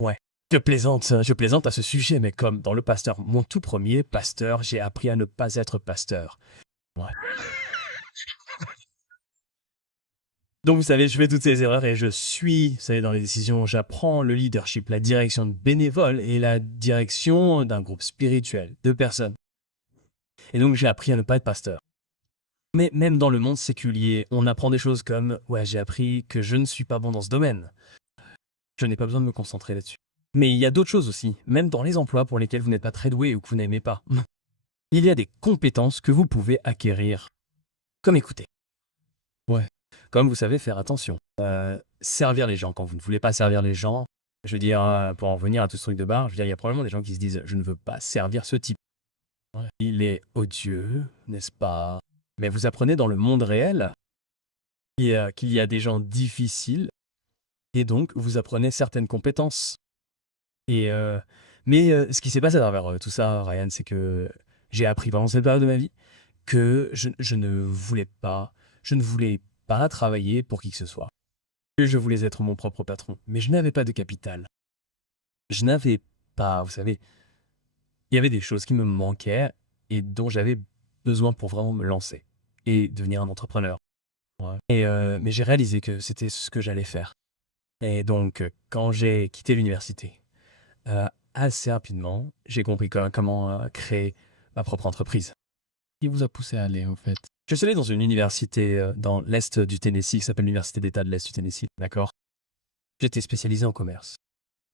Ouais. Je plaisante à ce sujet, mais comme dans le pasteur, mon tout premier pasteur, j'ai appris à ne pas être pasteur. Ouais. Donc vous savez, je fais toutes ces erreurs et je suis, vous savez, dans les décisions, j'apprends le leadership, la direction de bénévole et la direction d'un groupe spirituel, de personnes. Et donc j'ai appris à ne pas être pasteur. Mais même dans le monde séculier, on apprend des choses comme « Ouais, j'ai appris que je ne suis pas bon dans ce domaine. Je n'ai pas besoin de me concentrer là-dessus. » Mais il y a d'autres choses aussi, même dans les emplois pour lesquels vous n'êtes pas très doué ou que vous n'aimez pas. Il y a des compétences que vous pouvez acquérir, comme écouter. Ouais. Comme vous savez faire attention. Servir les gens quand vous ne voulez pas servir les gens. Je veux dire, pour en revenir à tout ce truc de bar, je veux dire, il y a probablement des gens qui se disent « Je ne veux pas servir ce type. Ouais. Il est odieux, n'est-ce pas ?» Mais vous apprenez dans le monde réel qu'il y a des gens difficiles et donc vous apprenez certaines compétences. Et ce qui s'est passé à travers tout ça, Ryan, c'est que j'ai appris pendant cette période de ma vie que je ne voulais pas travailler pour qui que ce soit. Que je voulais être mon propre patron, mais je n'avais pas de capital. Je n'avais pas, vous savez, il y avait des choses qui me manquaient et dont j'avais besoin pour vraiment me lancer et devenir un entrepreneur. Ouais. Mais j'ai réalisé que c'était ce que j'allais faire. Et donc, quand j'ai quitté l'université, assez rapidement, j'ai compris comment créer ma propre entreprise. Qui vous a poussé à aller, au fait? Je suis allé dans une université dans l'Est du Tennessee qui s'appelle l'Université d'État de l'Est du Tennessee, d'accord? J'étais spécialisé en commerce.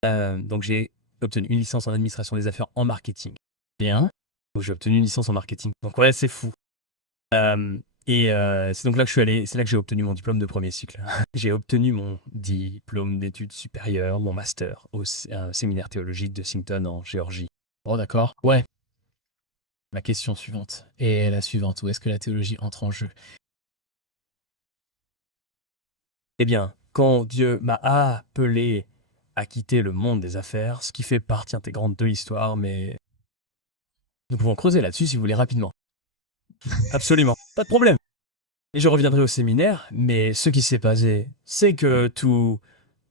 Donc j'ai obtenu une licence en administration des affaires en marketing. Bien. Donc j'ai obtenu une licence en marketing. Donc ouais, c'est fou. C'est donc là que je suis allé, c'est là que j'ai obtenu mon diplôme de premier cycle. J'ai obtenu mon diplôme d'études supérieures, mon master au séminaire théologique de Sington en Géorgie. Bon, d'accord. Ouais. La question suivante est la suivante. Où est-ce que la théologie entre en jeu? Eh bien, quand Dieu m'a appelé à quitter le monde des affaires, ce qui fait partie intégrante de l'histoire, mais nous pouvons creuser là-dessus si vous voulez rapidement. Absolument, pas de problème. Et je reviendrai au séminaire, mais ce qui s'est passé, c'est que tout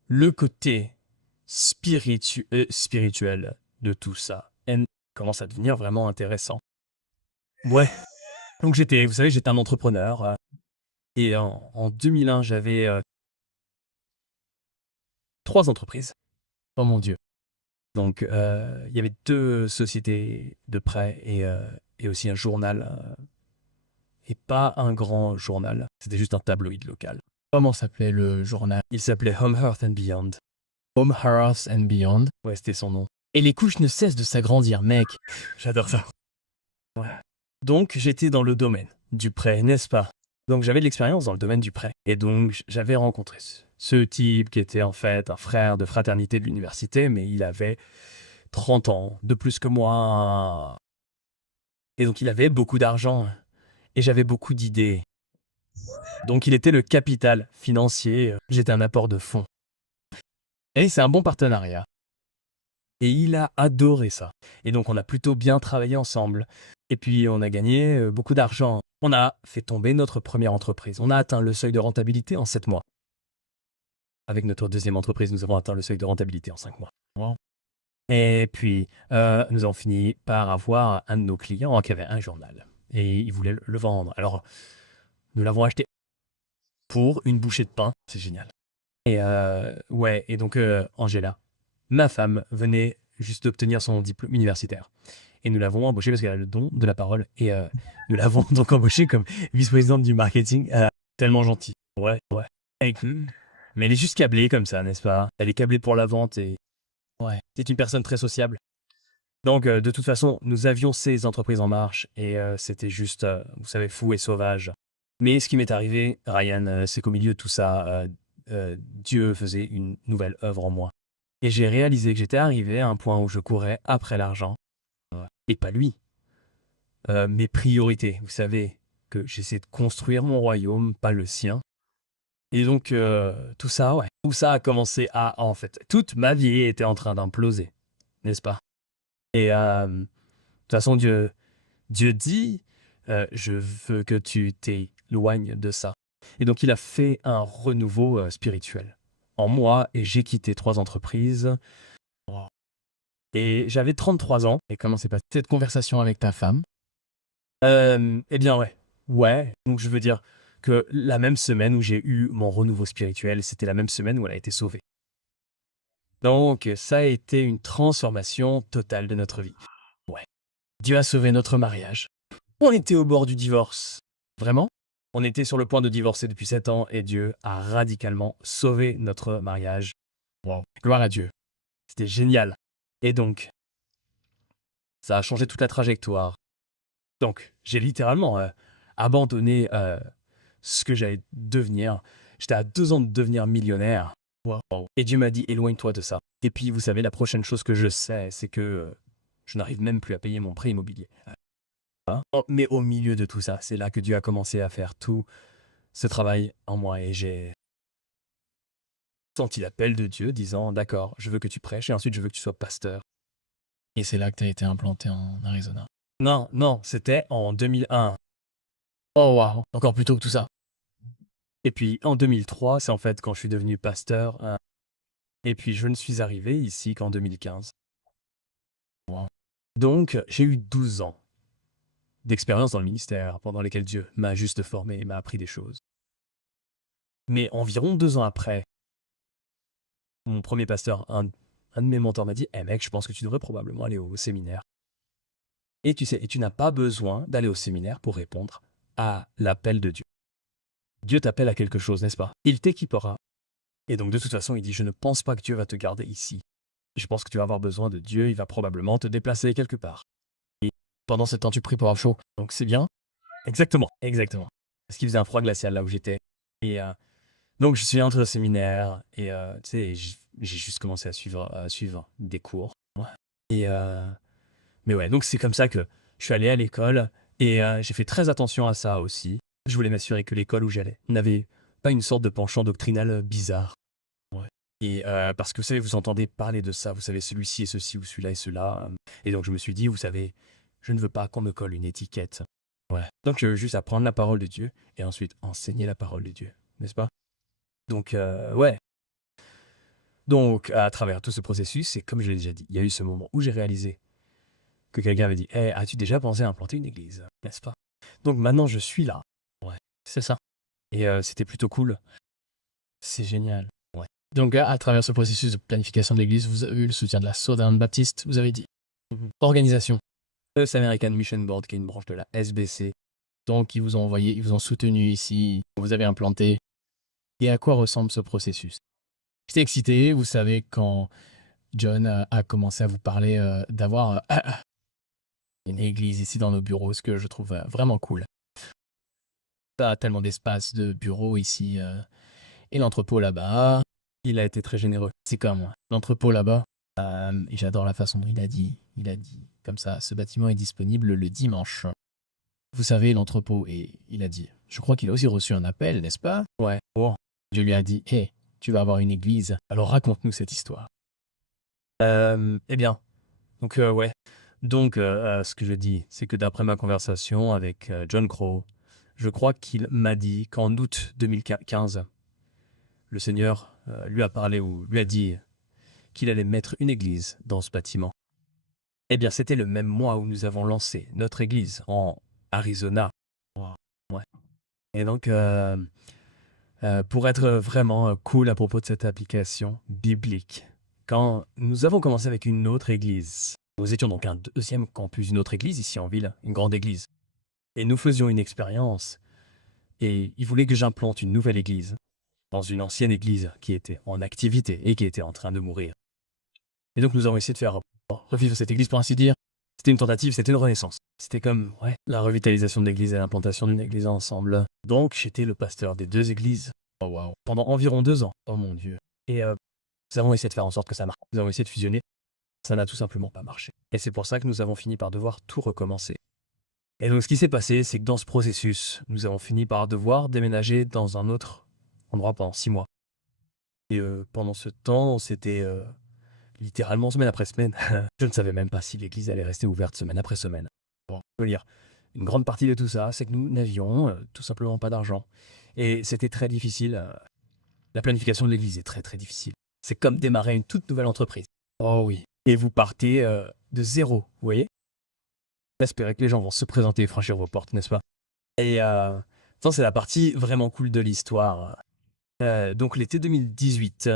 le côté spirituel de tout ça commence à devenir vraiment intéressant. Ouais. Donc vous savez, j'étais un entrepreneur. Et en 2001, j'avais 3 entreprises. Oh mon Dieu. Donc, il y avait 2 sociétés de prêt et aussi un journal. Et pas un grand journal. C'était juste un tabloïd local. Comment s'appelait le journal? Il s'appelait Home Hearth and Beyond. Home Hearth and Beyond. Ouais, c'était son nom. Et les couches ne cessent de s'agrandir, mec. J'adore ça. Ouais. Donc, j'étais dans le domaine du prêt, n'est-ce pas? Donc, j'avais de l'expérience dans le domaine du prêt. Et donc, j'avais rencontré ce type qui était en fait un frère de fraternité de l'université, mais il avait 30 ans, de plus que moi. Et donc, il avait beaucoup d'argent. Et j'avais beaucoup d'idées. Donc, il était le capital financier. J'étais un apport de fonds. Et c'est un bon partenariat. Et il a adoré ça. Et donc, on a plutôt bien travaillé ensemble. Et puis, on a gagné beaucoup d'argent. On a fait tomber notre première entreprise. On a atteint le seuil de rentabilité en 7 mois. Avec notre deuxième entreprise, nous avons atteint le seuil de rentabilité en 5 mois. Wow. Et puis, nous avons fini par avoir un de nos clients qui avait un journal. Et il voulait le vendre. Alors, nous l'avons acheté pour une bouchée de pain. C'est génial. Et ouais, et donc Angela, ma femme, venait juste d'obtenir son diplôme universitaire. Et nous l'avons embauchée parce qu'elle a le don de la parole. Et nous l'avons donc embauchée comme vice-présidente du marketing. Tellement gentille. Ouais, ouais. Mais elle est juste câblée comme ça, n'est-ce pas? Elle est câblée pour la vente et ouais, c'est une personne très sociable. Donc de toute façon, nous avions ces entreprises en marche et c'était juste, vous savez, fou et sauvage. Mais ce qui m'est arrivé, Ryan, c'est qu'au milieu de tout ça, Dieu faisait une nouvelle œuvre en moi. Et j'ai réalisé que j'étais arrivé à un point où je courais après l'argent, et pas lui. Mes priorités, vous savez, que j'essaie de construire mon royaume, pas le sien. Et donc, tout ça, ouais, tout ça a commencé à, en fait, toute ma vie était en train d'imploser, n'est-ce pas? Et de toute façon, Dieu dit, je veux que tu t'éloignes de ça. Et donc, il a fait un renouveau spirituel en moi et j'ai quitté 3 entreprises. Wow. Et j'avais 33 ans. Et comment s'est passée cette conversation avec ta femme? Eh bien, ouais. Ouais. Donc, je veux dire que la même semaine où j'ai eu mon renouveau spirituel, c'était la même semaine où elle a été sauvée. Donc, ça a été une transformation totale de notre vie. Ouais. Dieu a sauvé notre mariage. On était au bord du divorce. Vraiment? On était sur le point de divorcer depuis 7 ans et Dieu a radicalement sauvé notre mariage. Wow. Gloire à Dieu. C'était génial. Et donc, ça a changé toute la trajectoire. Donc, j'ai littéralement abandonné ce que j'allais devenir. J'étais à 2 ans de devenir millionnaire. Wow. Et Dieu m'a dit, éloigne-toi de ça. Et puis, vous savez, la prochaine chose que je sais, c'est que je n'arrive même plus à payer mon prêt immobilier. Mais au milieu de tout ça, c'est là que Dieu a commencé à faire tout ce travail en moi et j'ai senti l'appel de Dieu disant, d'accord, je veux que tu prêches et ensuite je veux que tu sois pasteur. Et c'est là que tu as été implanté en Arizona. Non, non, c'était en 2001. Oh wow, encore plus tôt que tout ça. Et puis en 2003, c'est en fait quand je suis devenu pasteur. Et puis je ne suis arrivé ici qu'en 2015. Wow. Donc j'ai eu 12 ans d'expérience dans le ministère pendant lesquels Dieu m'a juste formé et m'a appris des choses. Mais environ 2 ans après, mon premier pasteur, un de mes mentors m'a dit « Eh mec, je pense que tu devrais probablement aller au séminaire. » Et tu sais, et tu n'as pas besoin d'aller au séminaire pour répondre à l'appel de Dieu. Dieu t'appelle à quelque chose, n'est-ce pas? Il t'équipera. Et donc de toute façon, il dit « Je ne pense pas que Dieu va te garder ici. Je pense que tu vas avoir besoin de Dieu, il va probablement te déplacer quelque part. » Et Pendant ce temps, tu pries pour avoir chaud. donc c'est bien. Exactement, exactement. Parce qu'il faisait un froid glacial là où j'étais. Et donc je suis entré au séminaire et tu sais, j'ai juste commencé à suivre des cours. Ouais. Et mais ouais, donc c'est comme ça que je suis allé à l'école et j'ai fait très attention à ça aussi. Je voulais m'assurer que l'école où j'allais n'avait pas une sorte de penchant doctrinal bizarre. Ouais. Et parce que vous savez, vous entendez parler de ça, vous savez, celui-ci et ceci ou celui-là et cela. Et donc je me suis dit, vous savez, je ne veux pas qu'on me colle une étiquette. Ouais. Donc je veux juste apprendre la parole de Dieu et ensuite enseigner la parole de Dieu, n'est-ce pas? Donc ouais. Donc à travers tout ce processus, c'est comme je l'ai déjà dit, il y a eu ce moment où j'ai réalisé que quelqu'un avait dit hey, as-tu déjà pensé à implanter une église? N'est-ce pas? Donc maintenant, je suis là. Ouais, c'est ça. Et c'était plutôt cool. C'est génial. Ouais. Donc, à travers ce processus de planification de l'église, vous avez eu le soutien de la Southern Baptist, vous avez dit. Organisation. Le American Mission Board, qui est une branche de la SBC. Donc, ils vous ont envoyé, ils vous ont soutenu ici, vous avez implanté. Et à quoi ressemble ce processus? J'étais excité, vous savez, quand John a commencé à vous parler d'avoir une église ici dans nos bureaux, ce que je trouve vraiment cool. Pas tellement d'espace de bureau ici. Et l'entrepôt là-bas, Il a été très généreux. c'est comme l'entrepôt là-bas. Et j'adore la façon dont il a dit comme ça, ce bâtiment est disponible le dimanche. Vous savez, l'entrepôt, et il a dit, je crois qu'il a aussi reçu un appel, n'est-ce pas? Ouais. Oh. Je lui ai dit, hé, tu vas avoir une église. Alors raconte-nous cette histoire. Eh bien, donc ouais. Donc, ce que je dis, c'est que d'après ma conversation avec John Crow, je crois qu'il m'a dit qu'en août 2015, le Seigneur lui a parlé ou lui a dit qu'il allait mettre une église dans ce bâtiment. Eh bien, c'était le même mois où nous avons lancé notre église en Arizona. Wow. Ouais. Et donc, pour être vraiment cool à propos de cette application biblique, quand nous avons commencé avec une autre église, nous étions donc un deuxième campus, une autre église ici en ville, une grande église. Et nous faisions une expérience. Et il voulait que j'implante une nouvelle église dans une ancienne église qui était en activité et qui était en train de mourir. Et donc nous avons essayé de faire revivre cette église pour ainsi dire. C'était une tentative, c'était une renaissance. C'était comme la revitalisation de l'église et l'implantation d'une église ensemble. Donc j'étais le pasteur des deux églises. Oh wow. Pendant environ 2 ans. Oh mon Dieu. Et nous avons essayé de faire en sorte que ça marche. Nous avons essayé de fusionner. Ça n'a tout simplement pas marché. Et c'est pour ça que nous avons fini par devoir tout recommencer. Et donc ce qui s'est passé, c'est que dans ce processus, nous avons fini par devoir déménager dans un autre endroit pendant 6 mois. Et pendant ce temps, c'était littéralement semaine après semaine. Je ne savais même pas si l'église allait rester ouverte semaine après semaine. Bon, je veux dire, une grande partie de tout ça, c'est que nous n'avions tout simplement pas d'argent. Et c'était très difficile. La planification de l'église est très très difficile. C'est comme démarrer une toute nouvelle entreprise. Oh oui. Et vous partez de zéro, vous voyez? Espérez que les gens vont se présenter et franchir vos portes, n'est-ce pas? Et ça, c'est la partie vraiment cool de l'histoire. Donc l'été 2018,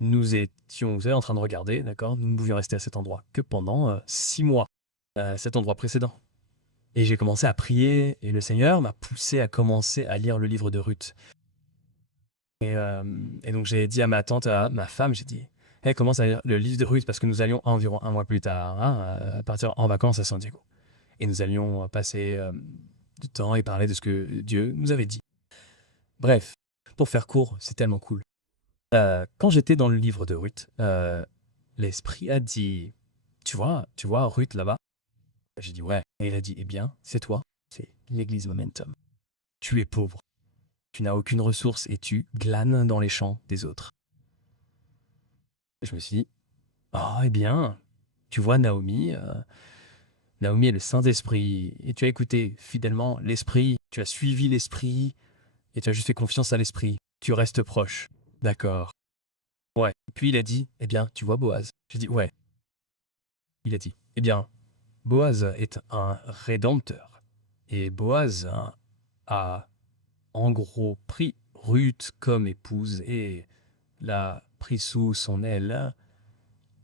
nous étions, vous savez, en train de regarder, d'accord? Nous ne pouvions rester à cet endroit que pendant 6 mois, cet endroit précédent. Et j'ai commencé à prier, et le Seigneur m'a poussé à commencer à lire le livre de Ruth. Et donc j'ai dit à ma tante, à ma femme, j'ai dit, hey, commence à lire le livre de Ruth, parce que nous allions environ un mois plus tard partir en vacances à San Diego. Et nous allions passer du temps et parler de ce que Dieu nous avait dit. Bref, pour faire court, c'est tellement cool. Quand j'étais dans le livre de Ruth, l'Esprit a dit, tu vois Ruth là-bas? J'ai dit ouais. Et il a dit, eh bien, c'est toi, c'est l'église Momentum. Tu es pauvre, tu n'as aucune ressource et tu glanes dans les champs des autres. Et je me suis dit, ah, eh bien, tu vois Naomi, Naomi est le Saint-Esprit, et tu as écouté fidèlement l'Esprit, tu as suivi l'Esprit, et tu as juste fait confiance à l'Esprit. Tu restes proche. D'accord. Ouais. Puis il a dit, eh bien, tu vois Boaz. J'ai dit, ouais. Il a dit, eh bien, Boaz est un rédempteur. Et Boaz a, en gros, pris Ruth comme épouse et l'a pris sous son aile.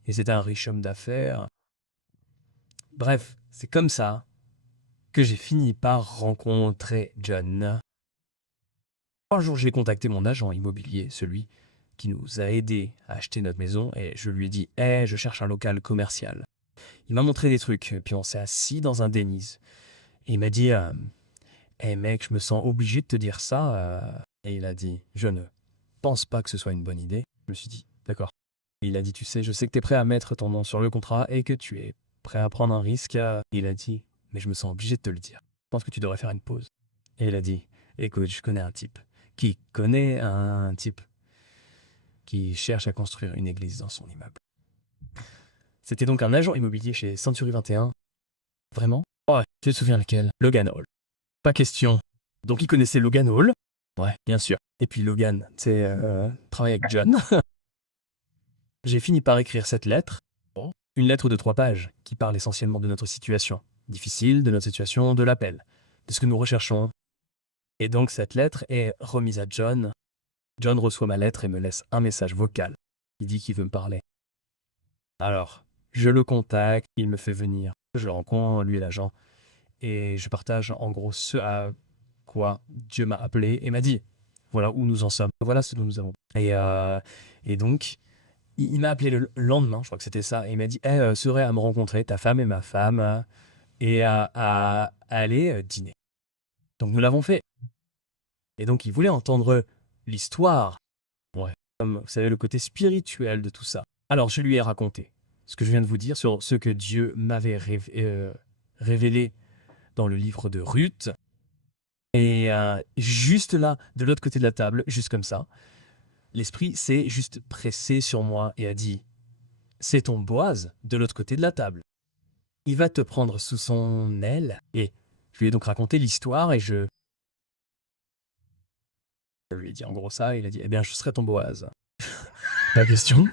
Et c'est un riche homme d'affaires. Bref, c'est comme ça que j'ai fini par rencontrer John. Un jour, j'ai contacté mon agent immobilier, celui qui nous a aidés à acheter notre maison, et je lui ai dit « Hey, je cherche un local commercial ». Il m'a montré des trucs, puis on s'est assis dans un Denny's. Et il m'a dit Hey mec, je me sens obligé de te dire ça. Et il a dit « Je ne pense pas que ce soit une bonne idée ». Je me suis dit « D'accord ». Il a dit « Tu sais, je sais que tu es prêt à mettre ton nom sur le contrat et que tu es prêt à prendre un risque. » Il a dit « Mais je me sens obligé de te le dire. Je pense que tu devrais faire une pause ». Et il a dit « Écoute, je connais un type qui connaît un type qui cherche à construire une église dans son immeuble. » C'était donc un agent immobilier chez Century 21. Vraiment? Ouais. Tu te souviens lequel? Logan Hall. Pas question. Donc il connaissait Logan Hall. Ouais, bien sûr. Et puis Logan, tu sais, travaille avec John. J'ai fini par écrire cette lettre. Bon. Une lettre de 3 pages qui parle essentiellement de notre situation difficile, de notre situation, de l'appel, de ce que nous recherchons. Et donc cette lettre est remise à John. John reçoit ma lettre et me laisse un message vocal. Il dit qu'il veut me parler. Alors, je le contacte, il me fait venir. Je le rencontre, lui et l'agent. Et je partage en gros ce à quoi Dieu m'a appelé et m'a dit, voilà où nous en sommes, voilà ce dont nous avons. Et donc, il m'a appelé le lendemain, je crois que c'était ça, et il m'a dit, serait à me rencontrer, ta femme et ma femme, et à aller dîner. Donc nous l'avons fait. Et donc il voulait entendre l'histoire, comme vous savez, le côté spirituel de tout ça. Alors je lui ai raconté ce que je viens de vous dire sur ce que Dieu m'avait révélé dans le livre de Ruth. Et juste là, de l'autre côté de la table, juste comme ça, l'esprit s'est juste pressé sur moi et a dit « C'est ton Boaz de l'autre côté de la table. Il va te prendre sous son aile. » Et je lui ai donc raconté l'histoire et je lui ai dit en gros ça. Il a dit « Eh bien, je serai ton Boaz. » La question?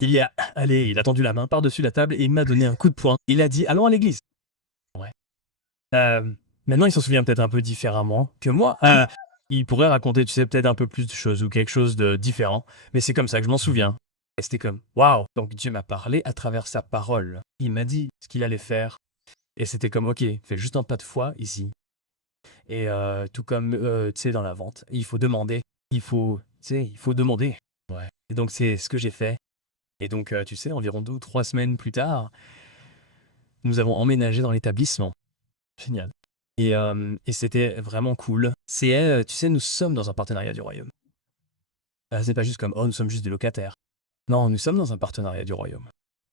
Il y a, allez, il a tendu la main par-dessus la table et il m'a donné un coup de poing. Il a dit « Allons à l'église. » Ouais. Maintenant, il s'en souvient peut-être un peu différemment que moi. Il pourrait raconter, tu sais, peut-être un peu plus de choses ou quelque chose de différent. Mais c'est comme ça que je m'en souviens. Et c'était comme, waouh! Donc Dieu m'a parlé à travers sa parole. Il m'a dit ce qu'il allait faire. Et c'était comme, ok, fais juste un pas de foi ici. Et tout comme, tu sais, dans la vente, il faut demander. Il faut demander. Ouais. Et donc, c'est ce que j'ai fait. Et donc, tu sais, environ 2 ou 3 semaines plus tard, nous avons emménagé dans l'établissement. Génial. Et c'était vraiment cool. C'est, tu sais, nous sommes dans un partenariat du royaume. C'est pas juste comme, oh, nous sommes juste des locataires. Non, nous sommes dans un partenariat du royaume.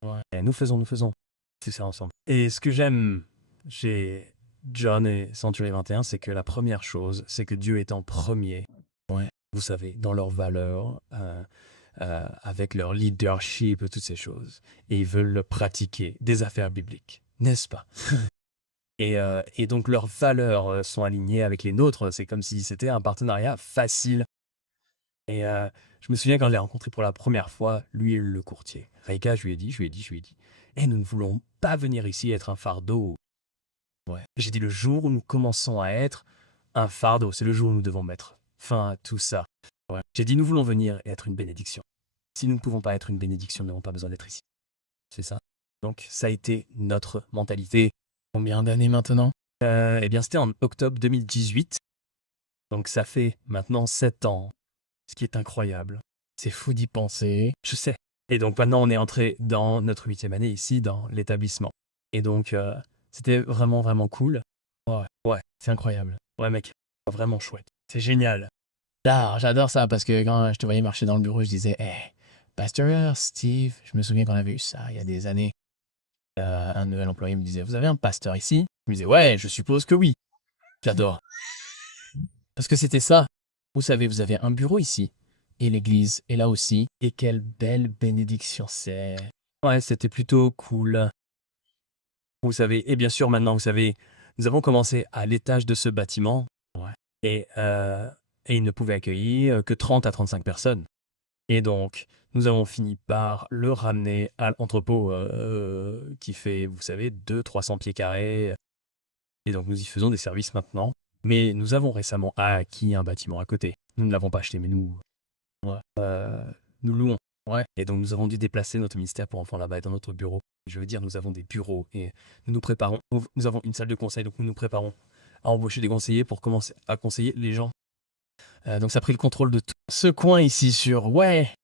Ouais. Et nous faisons tout ça ensemble. Et ce que j'aime chez John et Century 21, c'est que la première chose, c'est que Dieu est en premier. Ouais. Vous savez, dans leurs valeurs, avec leur leadership et toutes ces choses. Et ils veulent le pratiquer, des affaires bibliques. N'est-ce pas? Et donc leurs valeurs sont alignées avec les nôtres. C'est comme si c'était un partenariat facile. Et je me souviens quand je l'ai rencontré pour la première fois, lui et le courtier. Reika, je lui ai dit, Eh, nous ne voulons pas venir ici être un fardeau. Ouais. J'ai dit, le jour où nous commençons à être un fardeau, c'est le jour où nous devons mettre fin à tout ça. Ouais. J'ai dit, nous voulons venir et être une bénédiction. Si nous ne pouvons pas être une bénédiction, nous n'avons pas besoin d'être ici. C'est ça. Donc, ça a été notre mentalité. Combien d'années maintenant? Eh bien, c'était en octobre 2018. Donc, ça fait maintenant 7 ans. Ce qui est incroyable. C'est fou d'y penser. Je sais. Et donc maintenant, on est entré dans notre 8e année ici, dans l'établissement. Et donc, c'était vraiment, vraiment cool. Ouais, c'est incroyable. Ouais, mec, vraiment chouette. C'est génial. J'adore ça parce que quand je te voyais marcher dans le bureau, je disais, hey, Pasteur Steve, je me souviens qu'on avait eu ça il y a des années. Un nouvel employé me disait, vous avez un pasteur ici? Je me disais, ouais, je suppose que oui. J'adore. Parce que c'était ça. Vous savez, vous avez un bureau ici. Et l'église est là aussi. Et quelle belle bénédiction c'est. Ouais, c'était plutôt cool. Vous savez, et bien sûr, maintenant, vous savez, nous avons commencé à l'étage de ce bâtiment. Ouais. Et il ne pouvait accueillir que 30 à 35 personnes. Et donc, nous avons fini par le ramener à l'entrepôt qui fait, vous savez, 200-300 pieds carrés. Et donc, nous y faisons des services maintenant. Mais nous avons récemment acquis un bâtiment à côté. Nous ne l'avons pas acheté, mais nous louons. Ouais. Et donc, nous avons dû déplacer notre ministère pour enfants là-bas et dans notre bureau. Je veux dire, nous avons des bureaux et nous nous préparons. Nous avons une salle de conseil, donc nous nous préparons à embaucher des conseillers pour commencer à conseiller les gens. Donc, ça a pris le contrôle de tout ce coin ici sur,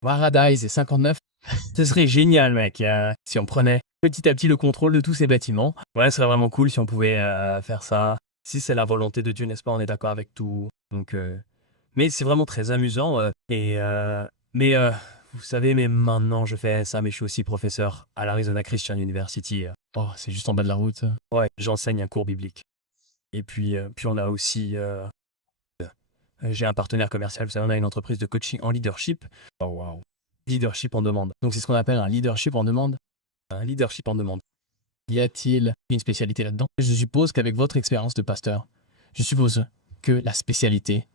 Paradise et 59. Ce serait génial, mec, si on prenait petit à petit le contrôle de tous ces bâtiments. Ouais, ce serait vraiment cool si on pouvait faire ça. Si c'est la volonté de Dieu, n'est-ce pas, on est d'accord avec tout. Donc, mais c'est vraiment très amusant. Mais vous savez, mais maintenant je fais ça, mais je suis aussi professeur à l'Arizona Christian University. Oh, c'est juste en bas de la route. Ouais, j'enseigne un cours biblique. Et puis on a aussi, j'ai un partenaire commercial, vous savez, on a une entreprise de coaching en leadership. Oh, wow. Leadership en demande. Donc, c'est ce qu'on appelle un leadership en demande. Un leadership en demande. Y a-t-il une spécialité là-dedans? Je suppose qu'avec votre expérience de pasteur, je suppose que la spécialité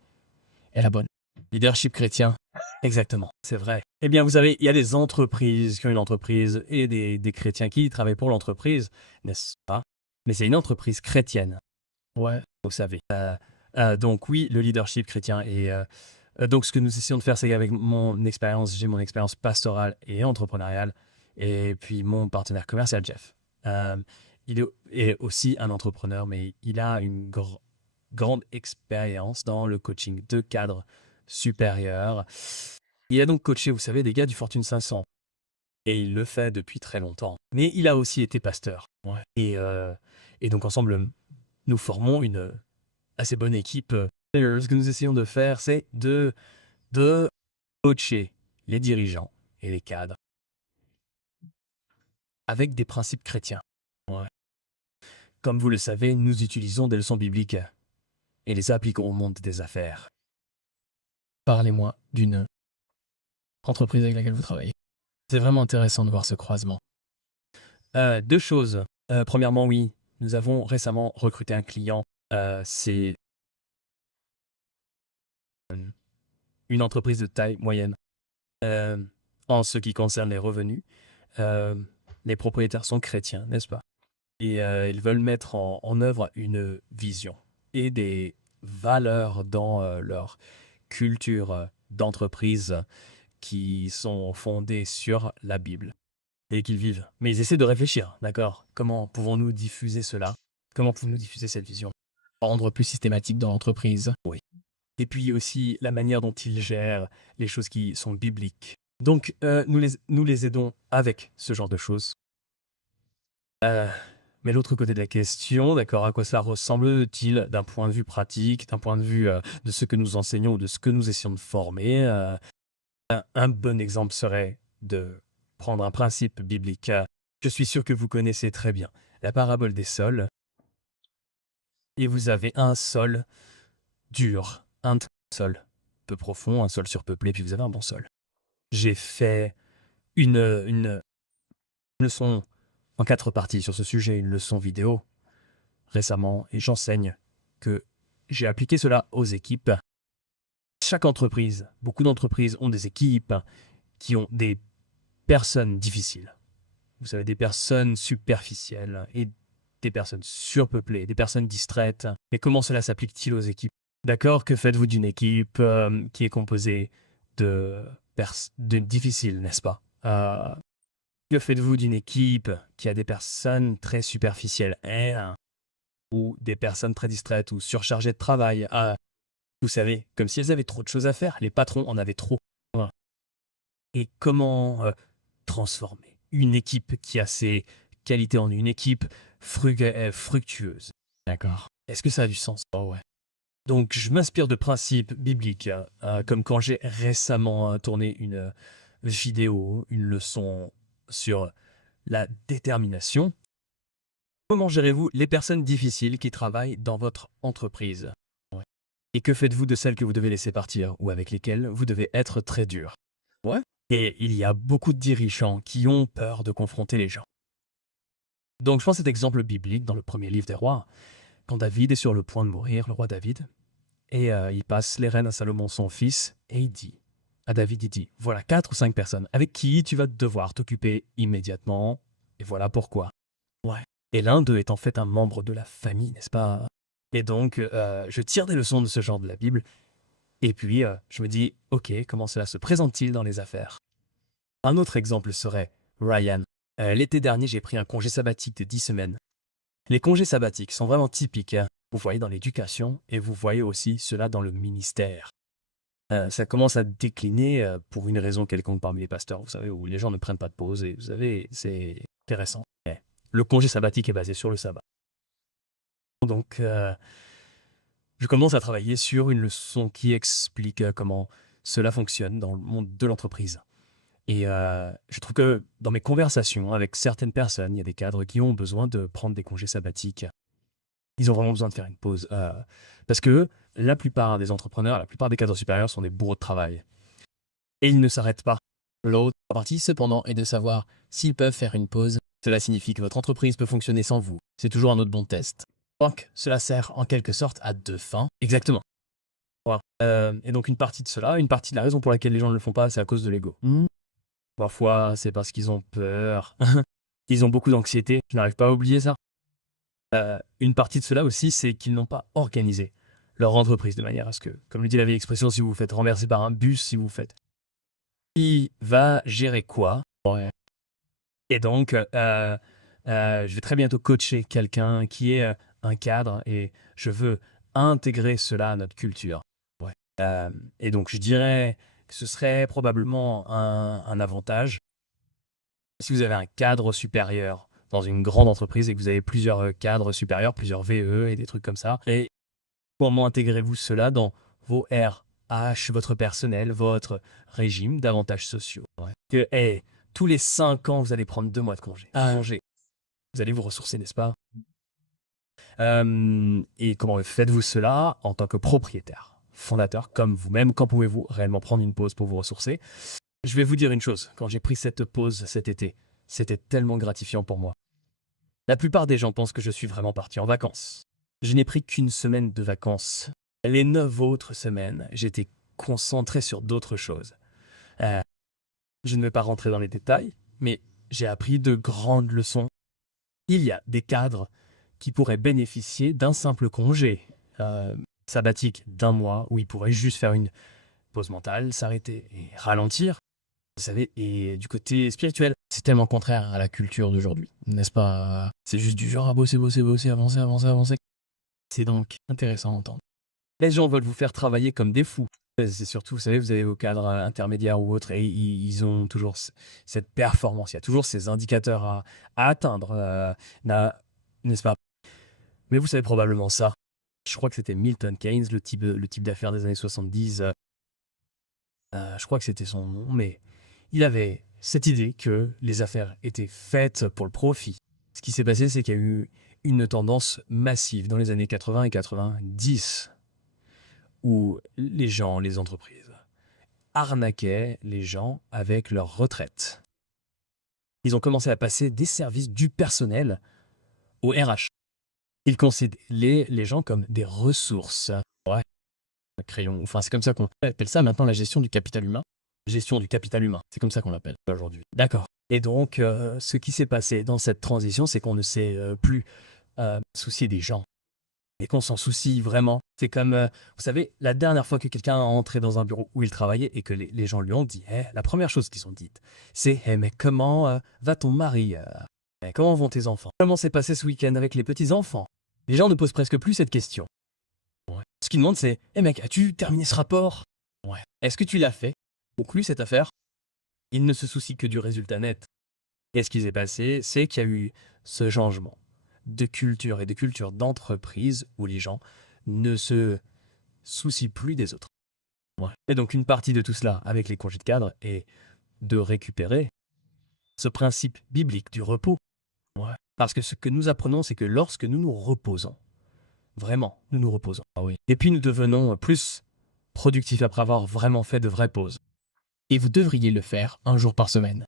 est la bonne. Leadership chrétien. Exactement, c'est vrai. Eh bien, vous savez, il y a des entreprises qui ont une entreprise et des chrétiens qui travaillent pour l'entreprise, n'est-ce pas? Mais c'est une entreprise chrétienne. Ouais. Vous savez. Donc oui, le leadership chrétien. Et donc ce que nous essayons de faire, c'est qu'avec mon expérience, j'ai mon expérience pastorale et entrepreneuriale, et puis mon partenaire commercial, Jeff. Il est aussi un entrepreneur, mais il a une grande expérience dans le coaching de cadres supérieurs. Il a donc coaché, vous savez, des gars du Fortune 500. Et il le fait depuis très longtemps. Mais il a aussi été pasteur. Ouais. Et donc ensemble, nous formons une assez bonne équipe. Ce que nous essayons de faire, c'est de coacher les dirigeants et les cadres avec des principes chrétiens. Ouais. Comme vous le savez, nous utilisons des leçons bibliques et les appliquons au monde des affaires. Parlez-moi d'une entreprise avec laquelle vous travaillez. C'est vraiment intéressant de voir ce croisement. Deux choses. Premièrement, oui, nous avons récemment recruté un client. C'est une entreprise de taille moyenne. Euh, en ce qui concerne les revenus, euh, les propriétaires sont chrétiens, n'est-ce pas? Et ils veulent mettre en œuvre une vision et des valeurs dans leur culture d'entreprise qui sont fondées sur la Bible et qu'ils vivent. Mais ils essaient de réfléchir, d'accord? Comment pouvons-nous diffuser cela? Comment pouvons-nous diffuser cette vision? Rendre plus systématique dans l'entreprise. Oui. Et puis aussi la manière dont ils gèrent les choses qui sont bibliques. Donc, nous les aidons avec ce genre de choses. Mais l'autre côté de la question, d'accord, à quoi cela ressemble-t-il d'un point de vue pratique, d'un point de vue de ce que nous enseignons ou de ce que nous essayons de former? Un bon exemple serait de prendre un principe biblique. Je suis sûr que vous connaissez très bien la parabole des sols. Et vous avez un sol dur, un sol peu profond, un sol surpeuplé, puis vous avez un bon sol. J'ai fait une leçon en 4 parties sur ce sujet, une leçon vidéo récemment, et j'enseigne que j'ai appliqué cela aux équipes. Chaque entreprise, beaucoup d'entreprises ont des équipes qui ont des personnes difficiles. Vous savez, des personnes superficielles et des personnes surpeuplées, des personnes distraites. Mais comment cela s'applique-t-il aux équipes? D'accord, que faites-vous d'une équipe qui est composée de personnes difficiles, n'est-ce pas? Que faites-vous d'une équipe qui a des personnes très superficielles ou des personnes très distraites ou surchargées de travail? Vous savez, comme si elles avaient trop de choses à faire, les patrons en avaient trop. Voilà. Et comment transformer une équipe qui a ses qualités en une équipe fructueuse? D'accord. Est-ce que ça a du sens? Oh ouais. Donc, je m'inspire de principes bibliques, comme quand j'ai récemment tourné une vidéo, une leçon sur la détermination. Comment gérez-vous les personnes difficiles qui travaillent dans votre entreprise? Ouais. Et que faites-vous de celles que vous devez laisser partir ou avec lesquelles vous devez être très dur? Ouais. Et il y a beaucoup de dirigeants qui ont peur de confronter les gens. Donc, je prends cet exemple biblique dans le premier livre des rois, quand David est sur le point de mourir, le roi David. Et il passe les rênes à Salomon, son fils, et il dit, à David, il dit, voilà 4 ou 5 personnes avec qui tu vas devoir t'occuper immédiatement, et voilà pourquoi. Ouais. Et l'un d'eux est en fait un membre de la famille, n'est-ce pas? Et donc, je tire des leçons de ce genre de la Bible, et puis je me dis, ok, comment cela se présente-t-il dans les affaires? Un autre exemple serait Ryan. L'été dernier, j'ai pris un congé sabbatique de 10 semaines. Les congés sabbatiques sont vraiment typiques. Vous voyez dans l'éducation et vous voyez aussi cela dans le ministère. Ça commence à décliner pour une raison quelconque parmi les pasteurs, vous savez, où les gens ne prennent pas de pause et vous savez, c'est intéressant. Mais le congé sabbatique est basé sur le sabbat. Donc, je commence à travailler sur une leçon qui explique comment cela fonctionne dans le monde de l'entreprise. Et je trouve que dans mes conversations avec certaines personnes, il y a des cadres qui ont besoin de prendre des congés sabbatiques. Ils ont vraiment besoin de faire une pause. Parce que la plupart des entrepreneurs, la plupart des cadres supérieurs sont des bourreaux de travail. Et ils ne s'arrêtent pas. L'autre partie, cependant, est de savoir s'ils peuvent faire une pause. Cela signifie que votre entreprise peut fonctionner sans vous. C'est toujours un autre bon test. Donc, cela sert en quelque sorte à deux fins. Exactement. Voilà. Et donc une partie de cela, une partie de la raison pour laquelle les gens ne le font pas, c'est à cause de l'ego. Parfois, c'est parce qu'ils ont peur. Ils ont beaucoup d'anxiété. Je n'arrive pas à oublier ça. Une partie de cela aussi, c'est qu'ils n'ont pas organisé leur entreprise de manière à ce que, comme le dit la vieille expression, si vous vous faites renverser par un bus, si vous vous faites... Qui va gérer quoi? Ouais. Et donc, je vais très bientôt coacher quelqu'un qui est un cadre et je veux intégrer cela à notre culture. Ouais. Et donc, je dirais que ce serait probablement un avantage si vous avez un cadre supérieur dans une grande entreprise et que vous avez plusieurs cadres supérieurs, plusieurs VE et des trucs comme ça. Et comment intégrez-vous cela dans vos RH, votre personnel, votre régime d'avantages sociaux? Ouais. Que, tous les 5 ans, vous allez prendre 2 mois de congé. Congé. Vous allez vous ressourcer, n'est-ce pas? Et comment faites-vous cela en tant que propriétaire, fondateur, comme vous-même? Quand pouvez-vous réellement prendre une pause pour vous ressourcer? Je vais vous dire une chose, quand j'ai pris cette pause cet été, c'était tellement gratifiant pour moi. La plupart des gens pensent que je suis vraiment parti en vacances. Je n'ai pris qu'une semaine de vacances. Les 9 autres semaines, j'étais concentré sur d'autres choses. Euh, je ne vais pas rentrer dans les détails, mais j'ai appris de grandes leçons. Il y a des cadres qui pourraient bénéficier d'un simple congé sabbatique d'1 mois où ils pourraient juste faire une pause mentale, s'arrêter et ralentir. Vous savez, et du côté spirituel, C'est tellement contraire à la culture d'aujourd'hui, n'est-ce pas? C'est juste du genre à bosser, bosser, bosser, avancer, avancer, avancer. C'est donc intéressant à entendre. les gens veulent vous faire travailler comme des fous. C'est surtout, vous savez, vous avez vos cadres intermédiaires ou autres et ils ont toujours cette performance. Il y a toujours ces indicateurs à atteindre, n'est-ce pas? Mais vous savez probablement ça. Je crois que c'était Milton Keynes, le type d'affaires des années 70. Je crois que c'était son nom, mais il avait cette idée que les affaires étaient faites pour le profit. Ce qui s'est passé, c'est qu'il y a eu une tendance massive dans les années 80 et 90 où les gens, les entreprises, arnaquaient les gens avec leur retraite. Ils ont commencé à passer des services du personnel au RH. Ils considéraient les gens comme des ressources. Ouais, crayon. Enfin, c'est comme ça qu'on appelle ça maintenant la gestion du capital humain. Gestion du capital humain, c'est comme ça qu'on l'appelle aujourd'hui. D'accord. Et donc, ce qui s'est passé dans cette transition, c'est qu'on ne s'est plus soucier des gens et qu'on s'en soucie vraiment. C'est comme, vous savez, la dernière fois que quelqu'un a entré dans un bureau où il travaillait et que les gens lui ont dit, la première chose qu'ils ont dite, c'est mais comment va ton mari comment vont tes enfants? Comment s'est passé ce week-end avec les petits-enfants? Les gens ne posent presque plus cette question. Ouais. Ce qu'ils demandent, c'est mec, as-tu terminé ce rapport? Ouais. Est-ce que tu l'as fait? Conclu cette affaire? Ils ne se soucient que du résultat net. Et ce qui s'est passé, c'est qu'il y a eu ce changement de culture et de culture d'entreprise où les gens ne se soucient plus des autres. Ouais. Et donc une partie de tout cela avec les congés de cadre est de récupérer ce principe biblique du repos. Ouais. Parce que ce que nous apprenons, c'est que lorsque nous nous reposons, vraiment, nous nous reposons. Ah oui. Et puis nous devenons plus productifs après avoir vraiment fait de vraies pauses. Et vous devriez le faire un jour par semaine.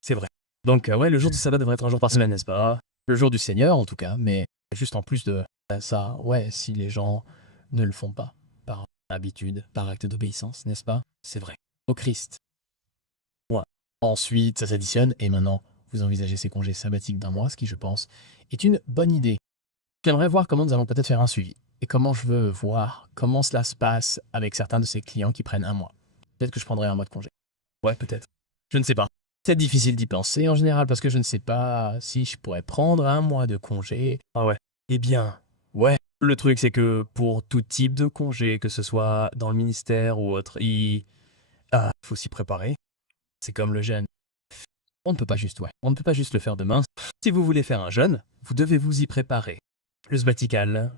C'est vrai. Donc ouais, le jour du sabbat devrait être un jour par semaine, n'est-ce pas? Le jour du Seigneur, en tout cas, mais juste en plus de ça, ouais, si les gens ne le font pas, par habitude, par acte d'obéissance, n'est-ce pas? C'est vrai. Au Christ. Ouais. Ensuite, ça s'additionne, et maintenant, vous envisagez ces congés sabbatiques d'1 mois, ce qui, je pense, est une bonne idée. J'aimerais voir comment nous allons peut-être faire un suivi, et comment je veux voir comment cela se passe avec certains de ces clients qui prennent 1 mois. Peut-être que je prendrai 1 mois de congé. Ouais, peut-être. Je ne sais pas. C'est difficile d'y penser en général parce que je ne sais pas si je pourrais prendre 1 mois de congé. Ah ouais. Eh bien, ouais. Le truc, c'est que pour tout type de congé, que ce soit dans le ministère ou autre, il faut s'y préparer. C'est comme le jeûne. On ne peut pas juste, On ne peut pas juste le faire demain. Si vous voulez faire un jeûne, vous devez vous y préparer. Le sabbatical,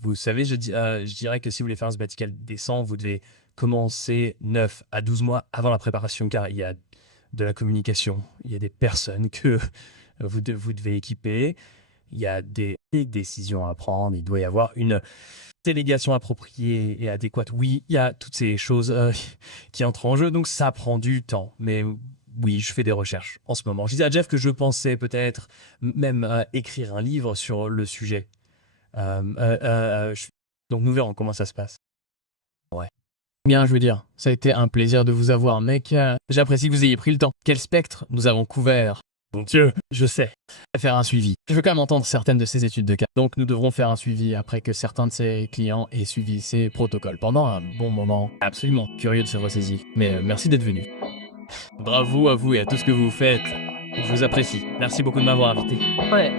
vous savez, je dirais que si vous voulez faire un sabbatical décent, vous devez commencer 9 à 12 mois avant la préparation, car il y a de la communication, il y a des personnes que vous devez équiper, il y a des décisions à prendre, il doit y avoir une délégation appropriée et adéquate. Oui, il y a toutes ces choses qui entrent en jeu, donc ça prend du temps. Mais oui, je fais des recherches en ce moment. Je disais à Jeff que je pensais peut-être même écrire un livre sur le sujet. Donc nous verrons comment ça se passe. Ouais. Bien, je veux dire, ça a été un plaisir de vous avoir, mec. J'apprécie que vous ayez pris le temps. Quel spectre nous avons couvert. Mon Dieu, je sais. Faire un suivi. Je veux quand même entendre certaines de ces études de cas. Donc nous devrons faire un suivi après que certains de ces clients aient suivi ces protocoles pendant un bon moment. Absolument. Curieux de se ressaisir. Mais merci d'être venu. Bravo à vous et à tout ce que vous faites. Je vous apprécie. Merci beaucoup de m'avoir invité. Ouais.